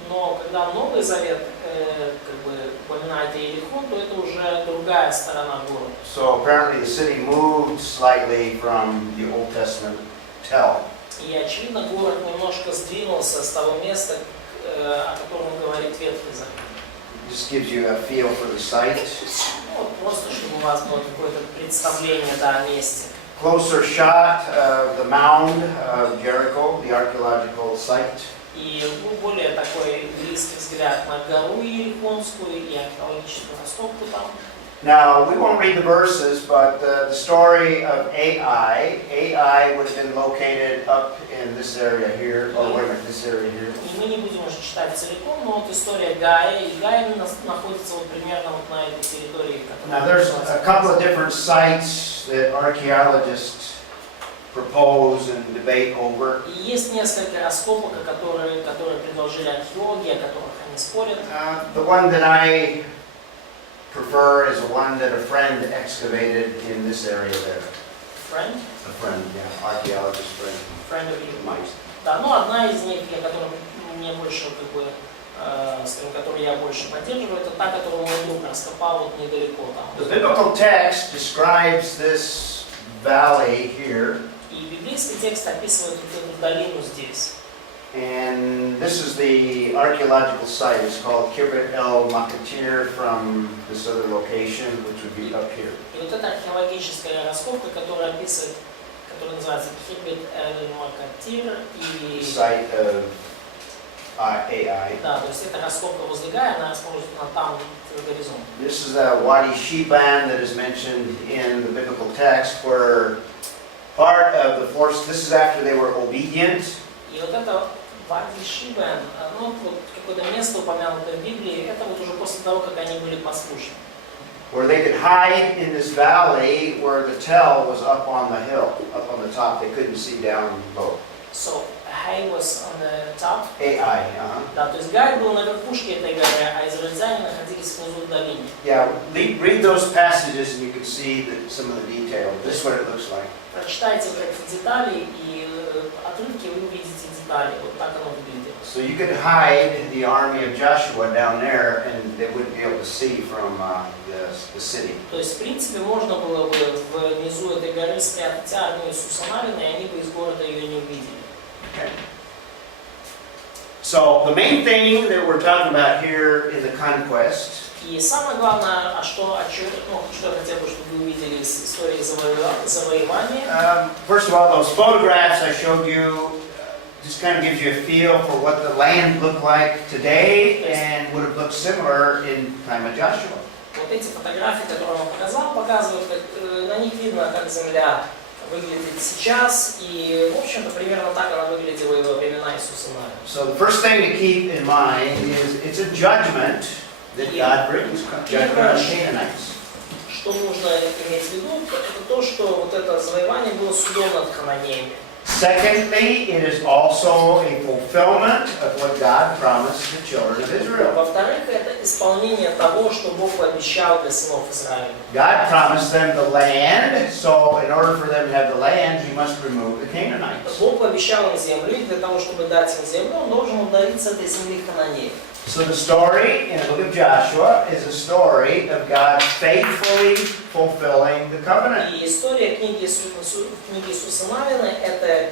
Но когда Новый Завет упоминает Иерихон, то это уже другая сторона города. So apparently the city moved slightly from the Old Testament tell. И очевидно, город немножко сдвинулся с того места, о котором говорит Ветхий Завет. Just gives you a feel for the site. Просто чтобы у вас было какое-то представление о месте. Closer shot of the mound of Jericho, the archaeological site. И более такой близкий взгляд на гору Иерихонскую и археологическую раскопку там. Now, we won't read the verses, but the story of Ai would have been located up in this area here, or wait a minute, this area here. И мы не будем уже читать целиком, но вот история Гая, и Гая находится вот примерно вот на этой территории. Now, there's a couple of different sites that archaeologists propose and debate over. И есть несколько раскопок, которые предложили археологи, о которых они спорят. The one that I prefer is the one that a friend excavated in this area there. Friend? A friend, yeah, archaeologist friend. Friend of you. Might. Да, одна из них, которая мне больше, которую я больше поддерживаю, это та, которую мой друг раскопал вот недалеко там. The biblical text describes this valley here. И библейский текст описывает вот эту долину здесь. And this is the archaeological site. It's called Kibbutz El Makatir from this other location, which would be up here. И вот эта археологическая раскопка, которая описывает, которая называется Киевский Макатир и Site of Ai. Да, то есть это раскопка возле Гая, она расположена там, в горизонте. This is a Wadi Shiban that is mentioned in the biblical text, where part of the force. This is after they were obedient. И вот это Вади Шибен, вот какое-то место упомянутое в Библии, это вот уже после того, как они были послушны. Where they could hide in this valley where the tell was up on the hill, up on the top. They couldn't see down low. So, Hay was on the top. Ai, Да, то есть Гай был на верхушке этой горы, а израильтяне находились внизу в долине. Yeah, read those passages and you can see some of the detail. This is what it looks like. Прочитайте эти детали и отрывки, вы увидите детали. Вот так оно выглядит. So you could hide the army of Joshua down there and they wouldn't be able to see from the city. То есть, в принципе, можно было бы внизу этой горы спрятать армию Иисуса Навина, и они бы из города ее не увидели. Okay. So the main thing that we're talking about here in the conquest И самое главное, что я хотел бы, чтобы вы увидели из истории завоевания. First of all, those photographs I showed you just kind of gives you a feel for what the land looked like today and would have looked similar in time of Joshua. Вот эти фотографии, которые он показал, показывают, как на них видно, как земля выглядит сейчас, и, в общем-то, примерно так она выглядела и во времена Иисуса Навина. So the first thing to keep in mind is it's a judgment that God brings, judgment on the Canaanites. Что нужно иметь в виду, это то, что вот это завоевание было судом над хананеями. Secondly, it is also a fulfillment of what God promised the children of Israel. Во-вторых, это исполнение того, что Бог пообещал для сынов Израиля. God promised them the land, so in order for them to have the land, He must remove the Canaanites. Бог пообещал им землю, и для того, чтобы дать им землю, он должен удалить с этой земли хананеев. So the story in the book of Joshua is a story of God faithfully fulfilling the covenant. И история книги Иисуса Навина – это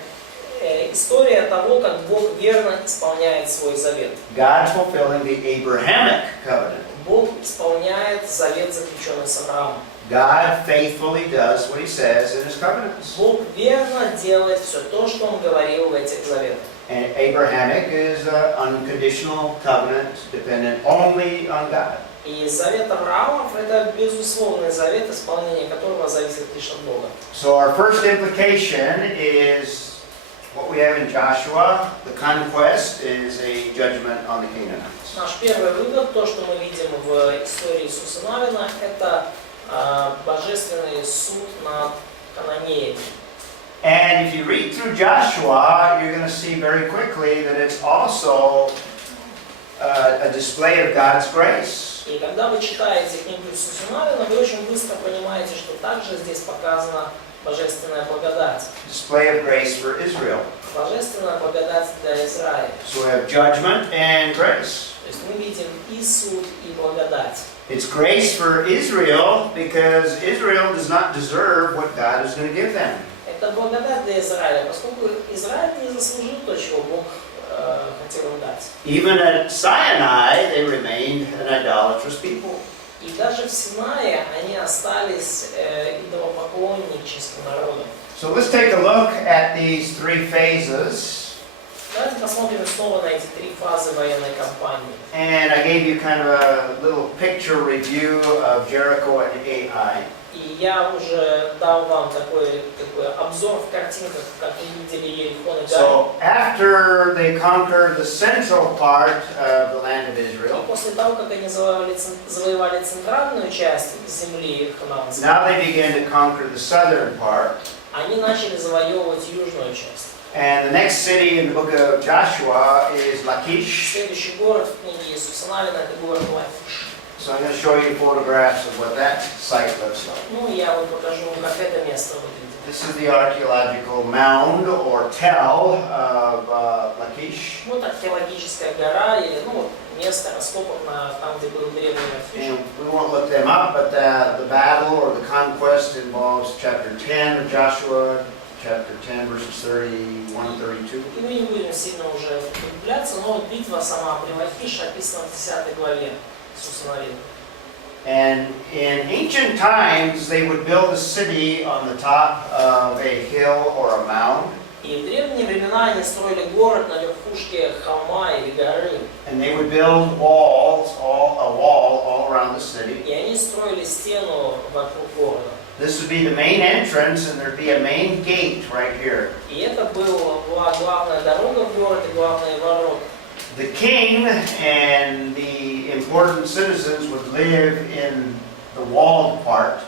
история того, как Бог верно исполняет свой завет. God fulfilling the Abrahamic covenant. Бог исполняет завет, заключенный с Авраамом. God faithfully does what He says in His covenants. Бог верно делает все то, что Он говорил в этих заветах. And Abrahamic is an unconditional covenant dependent only on God. И завет Авраамов – это безусловный завет, исполнение которого зависит лишь от Бога. So our first implication is what we have in Joshua. The conquest is a judgment on the Canaanites. Наш первый вывод, то, что мы видим в истории Иисуса Навина, это божественный суд над хананеями. And if you read through Joshua, you're going to see very quickly that it's also a display of God's grace. И когда вы читаете книгу Иисуса Навина, вы очень быстро понимаете, что также здесь показана божественная благодать. Display of grace for Israel. Божественная благодать для Израиля. So we have judgment and grace. То есть мы видим и суд, и благодать. It's grace for Israel because Israel does not deserve what God is going to give them. Это благодать для Израиля, поскольку Израиль не заслужил то, чего Бог хотел им дать. Even at Sinai, they remained an idolatrous people. И даже в Синае они остались идолопоклонническим народом. So let's take a look at these three phases. Давайте посмотрим снова на эти три фазы военной кампании. And I gave you kind of a little picture review of Jericho and Ai. И я уже дал вам такой обзор в картинках, как вы видели Ерихон и Гай. So after they conquered the central part of the land of Israel, После того, как они завоевали центральную часть земли хананской, now they began to conquer the southern part. они начали завоевывать южную часть. And the next city in the book of Joshua is Lachish. Следующий город в книге Иисуса Навина – это город Лахиш. So I'm going to show you photographs of what that site looks like. Ну, я вам покажу, как это место выглядит. This is the archaeological mound or tell of Lachish. Вот археологическая гора или место раскопок там, где был древний Лахиш. And we won't look them up, but the battle or the conquest involves chapter 10 of Joshua, chapter 10, verses 31 and 32. И мы не будем сильно уже углубляться, но вот битва сама при Лахише описана в 10 главе Иисуса Навина. And in ancient times, they would build a city on the top of a hill or a mound. И в древние времена они строили город на верхушке холма или горы. And they would build walls, a wall all around the city. И они строили стену вокруг города. This would be the main entrance, and there'd be a main gate right here. И это была главная дорога в город и главные ворота. The king and the important citizens would live in the walled part.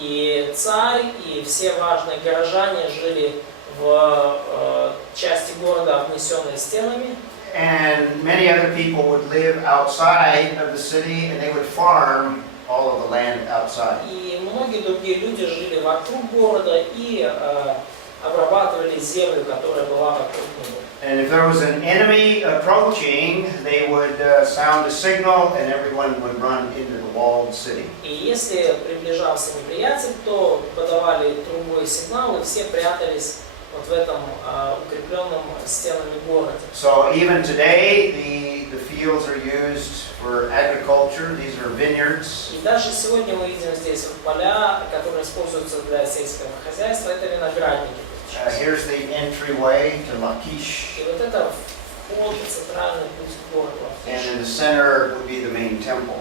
И царь, и все важные горожане жили в части города, обнесенной стенами. And many other people would live outside of the city and they would farm all of the land outside. И многие другие люди жили вокруг города и обрабатывали землю, которая была вокруг него. And if there was an enemy approaching, they would sound a signal and everyone would run into the walled city. И если приближался неприятель, то подавали трубой сигнал, и все прятались вот в этом укрепленном стенами городе. So even today, the fields are used for agriculture. These are vineyards. И даже сегодня мы видим здесь вот поля, которые используются для сельского хозяйства, это виноградники. Here's the entryway to Lachish. И вот это вход, центральный путь к городу And Лахиш. in the center would be the main temple.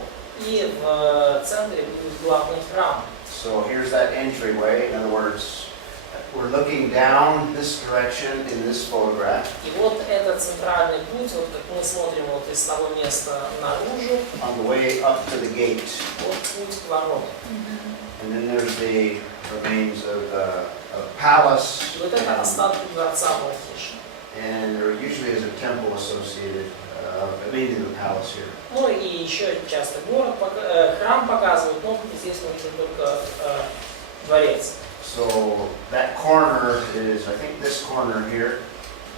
И в центре будет главный храм. So here's that entryway. In other words, we're looking down this direction in this photograph. И вот этот центральный путь, вот как мы смотрим вот из того места наружу, On the way up to the gate. вот путь к воротам. And then there's the remains of the palace. И вот это остатки дворца Лахиша. And there usually is a temple associated, mainly the palace here. Ну и еще часто город, храм показывают, но здесь мы видим только дворец. So that corner is, I think this corner here.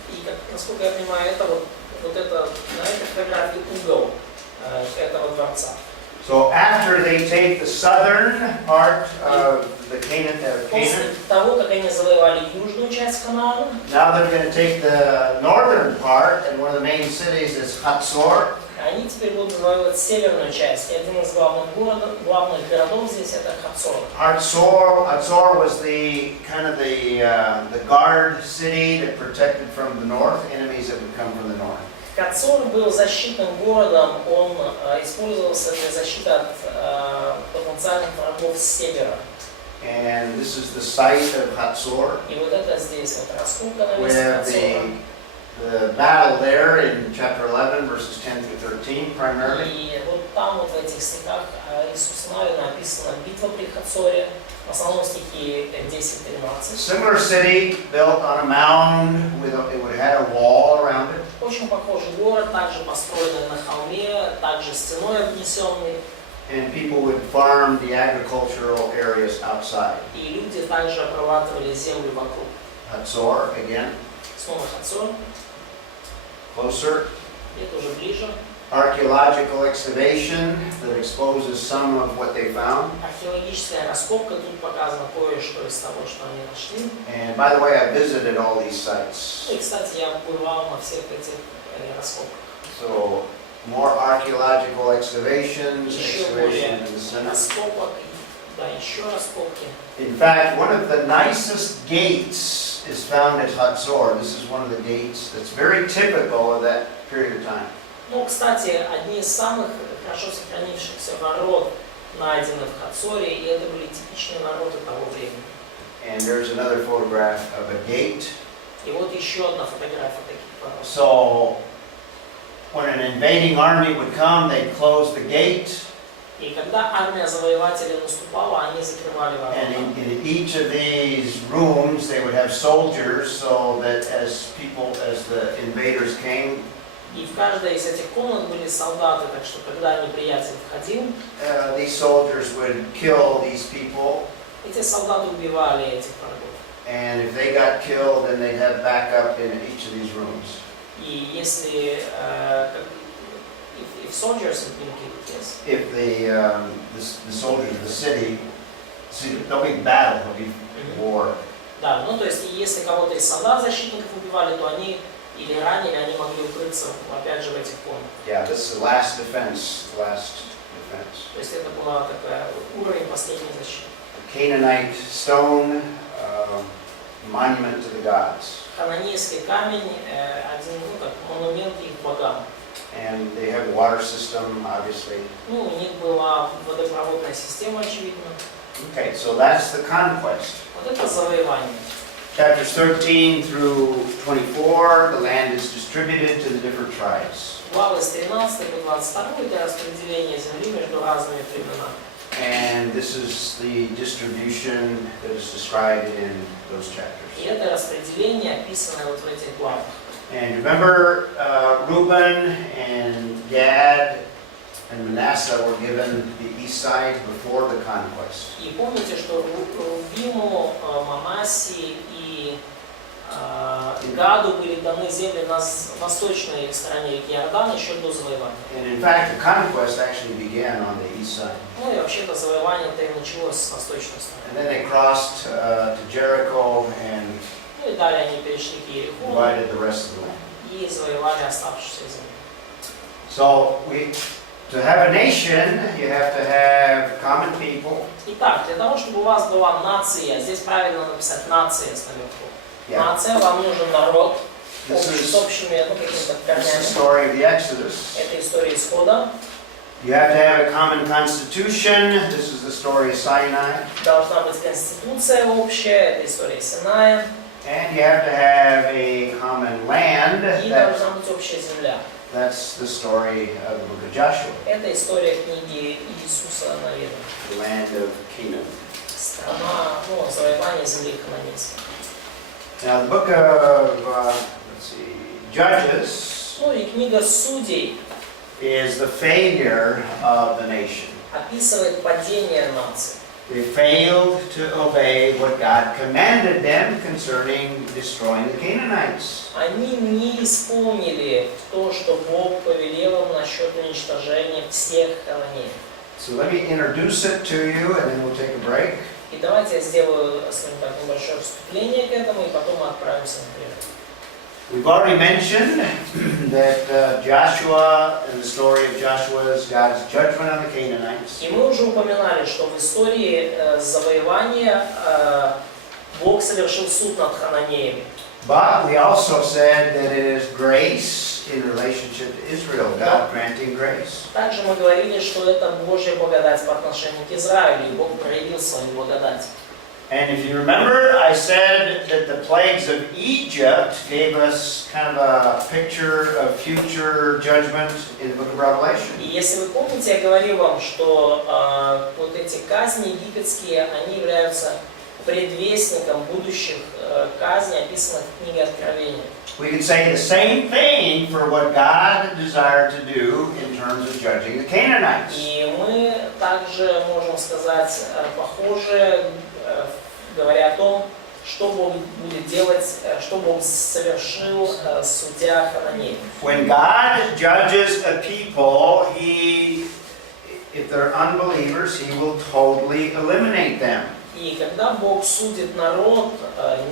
И насколько я понимаю, это вот это, на этой фотографии угол этого дворца. So after they take the southern part of the Canaan, После того, как они завоевали южную часть Ханаана, now they're going to take the northern part, and one of the main cities is Hatzor. они теперь будут завоевывать северную часть. И один из главных городов здесь это Хацор. Hatzor was the kind of the guard city that protected from the north, enemies that would come from the north. Хацор был защитным городом, он использовался для защиты от потенциальных врагов с севера. And this is the site of Hatzor, И вот это здесь вот раскопка на where месте Хацора. the battle there in chapter 11, verses 10 through 13 primarily. И вот там вот в этих стихах Иисуса Навина описана битва при Хацоре, в основном стихи 10-13. Similar city built on a mound it would have a wall around it. Очень похожий город, также построенный на холме, также стеной обнесенный. And people would farm the agricultural areas outside. И люди также обрабатывали землю вокруг. Hatzor again, Снова Хацор, closer. это уже ближе. Archaeological excavation that exposes some of what they found. Археологическая раскопка, тут показано кое-что из того, что они нашли. And by the way, I visited all these sites. И, кстати, я бывал на всех этих раскопках. So more archaeological excavations, Еще excavation более in the center. раскопок, да, еще раскопки. In fact, one of the nicest gates is found at Hatzor. This is one of the gates that's very typical of that period of time. Ну, кстати, одни из самых хорошо сохранившихся ворот найдены в Хацоре, и это были типичные ворота того времени. And there's another photograph of a gate. И вот еще одна фотография таких ворот. So when an invading army would come, they'd close the gate. И когда армия завоевателей наступала, они закрывали ворота. And in each of these rooms, they would have soldiers, so that as the invaders came, И в каждой из этих комнат были солдаты, так что когда неприятель входил, these soldiers would kill these people. эти солдаты убивали этих врагов. And if they got killed, then they'd have backup in each of these rooms. И если if soldiers had been killed, yes. If the soldiers of the city, see, there'll be battle, there'll be war. Да, ну то есть если кого-то из солдат защитников убивали, то они или ранили, они могли укрыться опять же в этих комнатах. Yeah, this is the last defense, То есть это была такая уровень последней защиты. Canaanite stone, monument to the gods. Хананейский камень, один, ну как монумент их богам. And they have a water system, obviously. Ну, у них была водопроводная система, очевидно. Okay, so that's the conquest. Вот это завоевание. Chapters 13 through 24, the land is distributed to the different tribes. Главы с 13 по 22 это распределение земли между разными племенами. And this is the distribution that is described in those chapters. И это распределение описано вот в этих главах. And remember, Reuben and Gad and Manasseh were given the east side before the conquest. И помните, что Рувиму, Манасии и Гаду были даны земли на восточной стороне реки Иордан еще до завоевания. And in fact, the conquest actually began on the east side. Ну и вообще-то завоевание-то и началось с восточной стороны. And then they crossed to Jericho and Ну и далее они перешли к Иерихону divided the rest of the land. и завоевали оставшуюся землю. So to have a nation, you have to have common people. Итак, для того, чтобы у вас была нация, здесь правильно написать нация с наверху. Yeah. Нация, вам нужен народ This с is общими какими-то the корнями. story of the Exodus. Это история исхода. You have to have a common constitution. This is the story of Sinai. Должна быть конституция общая, это история Синая. And you have to have a common land. И должна быть общая земля. That's the story of the book of Joshua, Это история книги Иисуса Навина. the land of Canaan. Страна, завоевание земли хананейской. Now the book of Judges Ну и книга Судей is the failure of the nation. описывает падение нации. They failed to obey what God commanded them concerning destroying the Canaanites. Они не исполнили то, что Бог повелел им насчет уничтожения всех хананеев. So let me introduce it to you and then we'll take a break. И давайте я сделаю, скажем так, небольшое вступление к этому, и потом мы отправимся на перерыв. We've already mentioned that Joshua and the story of Joshua is God's judgment on the Canaanites. И мы уже упоминали, что в истории завоевания Бог совершил суд над хананеями. But we also said that it is grace in relationship to Israel, God granting grace. Также мы говорили, что это Божья благодать по отношению к Израилю, и Бог проявил свою благодать. And if you remember, I said that the plagues of Egypt gave us kind of a picture of future judgment in the book of Revelation. И если вы помните, я говорил вам, что вот эти казни египетские, они являются предвестником будущих казней, описанных в книге Откровения. We could say the same thing for what God desired to do in terms of judging the Canaanites. И мы также можем сказать похоже, говоря о том, что Бог будет делать, что Бог совершил, судя хананеев. When God judges a people, if they're unbelievers, He will totally eliminate them. И когда Бог судит народ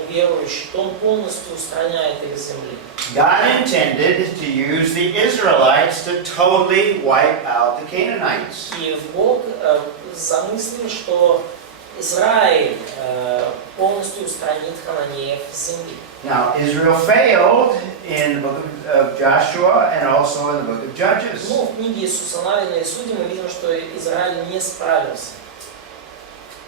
неверующий, то Он полностью устраняет их с земли. God intended to use the Israelites to totally wipe out the Canaanites. И Бог замыслил, что Израиль полностью устранит хананеев с земли. Now, Israel failed in the book of Joshua and also in the book of Judges. Но в книге Иисуса Навина и Судей мы видим, что Израиль не справился.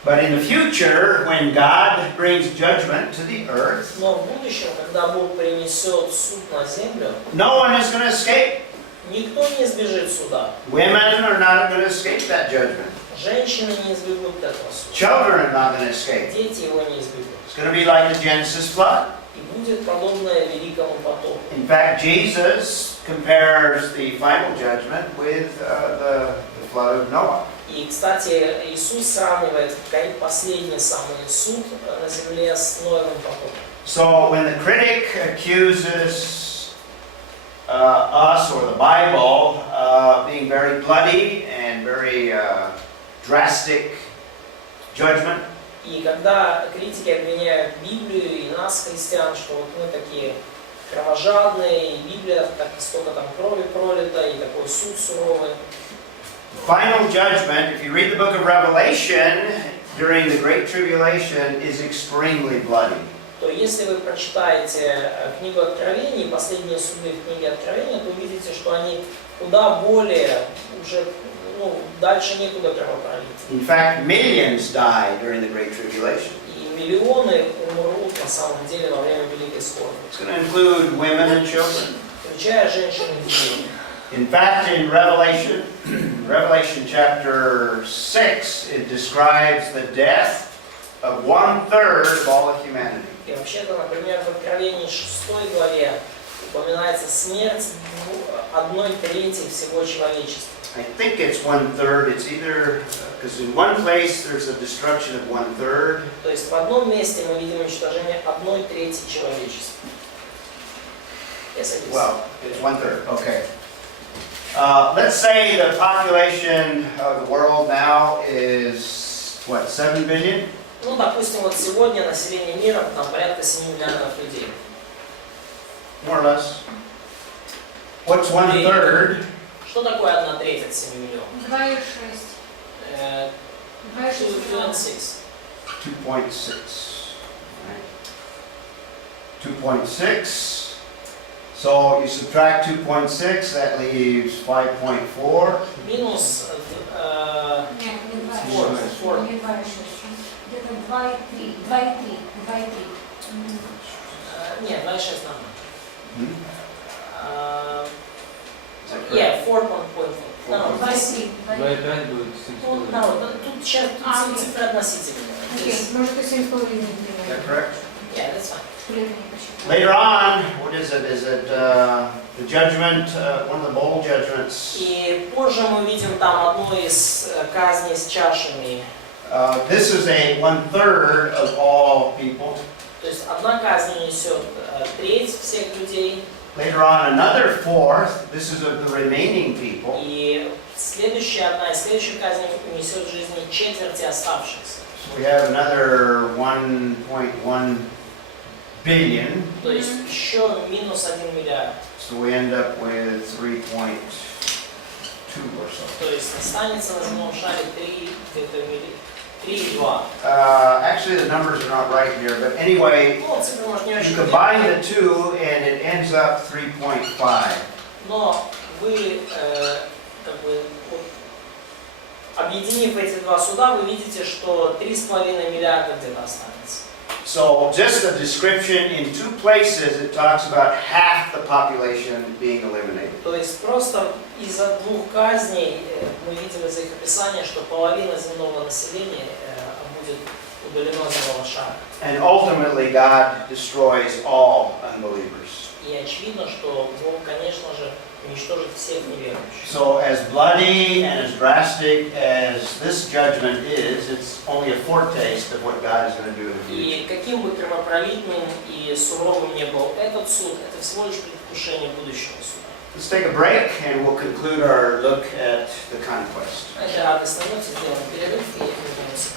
But in the future, when God brings judgment to the earth, Но в будущем, когда Бог принесет суд на землю, no one is going to escape. никто не избежит суда. Women are not going to escape that judgment. Женщины не избегут этого суда. Children are not going to escape. Дети его не избегут. It's going to be like the Genesis flood. И будет подобное великому потопу. In fact, Jesus compares the final judgment with the flood of Noah. И, кстати, Иисус сравнивает последний самый суд на земле с Ноевым потопом. So when the critic accuses us or the Bible of being very bloody and very drastic judgment, И когда критики обвиняют Библию и нас, христиан, что вот мы такие кровожадные, и Библия, так столько там крови пролито, и такой суд суровый. final judgment, if you read the book of Revelation during the Great Tribulation, is extremely bloody. То если вы прочитаете книгу Откровений, последние суды в книге Откровения, то увидите, что они куда более уже дальше некуда кровопролить. In fact, millions died during the Great Tribulation. И миллионы умрут на самом деле во время Великой Скорби. It's going to include women and children. Включая женщин и детей. In fact, in Revelation, In Revelation chapter 6, it describes the death of 1/3 of all of humanity. И вообще-то, например, в Откровении 6 главе упоминается смерть 1/3 всего человечества. I think it's 1/3. It's either, because in one place there's a destruction of 1/3. То есть в одном месте мы видим уничтожение 1/3 человечества. Yes, it is. Well, it's 1/3. Okay. Let's say the population of the world now is, what, 7 billion? Ну, допустим, вот сегодня население мира там порядка 7 миллиардов людей. More or less. What's 1/3? Что такое 1/3 от 7 миллионов? 2,6. 2.6. 2.6. Right. 2.6. So you subtract 2.6, that leaves 5.4. Минус Нет, не 4. Не 2,6. Где-то 2,3. 2,3. 2,3. Нет, 2.6 нормально. Hmm? Yeah, 4.4. No, 2,3. 2,5 будет ну, 7,5. no, тут сейчас цифры относительные. Окей, может и 7,5 Is не that correct? Yeah, that's fine. Later on, what is it? Is it the judgment, one of the bowl judgments? И позже мы видим там одну из казней с чашами. This is a 1/3 of all people. То есть одна казнь несет треть всех людей. Later on, another 1/4. This is of the remaining people. И одна из следующих казней унесет жизни четверти оставшихся. We have another 1.1 billion. То есть еще минус 1 миллиард. So we end up with 3.2 or so. То есть останется на земном шаре 3,2. Actually, the numbers are not right here, but anyway, Ну, цифры, может, не you очень combine понятны. the two and it ends up 3.5. Но вы, как бы, вот, объединив эти два суда, вы видите, что 3,5 миллиарда где-то останется. So just a description, in two places it talks about half the population being eliminated. То есть просто из-за двух казней мы видим из их описания, что половина земного населения будет удалено с земного шара. And ultimately God destroys all unbelievers. И очевидно, что Бог, конечно же, уничтожит всех неверующих. So as bloody and as drastic as this judgment is, it's only a foretaste of what God is going to do in the future. И каким бы кровопролитным и суровым ни был этот суд, это всего лишь предвкушение будущего суда. Let's take a break and we'll conclude our look at the conquest. Это радостная нота, сделаем перерыв и вернемся.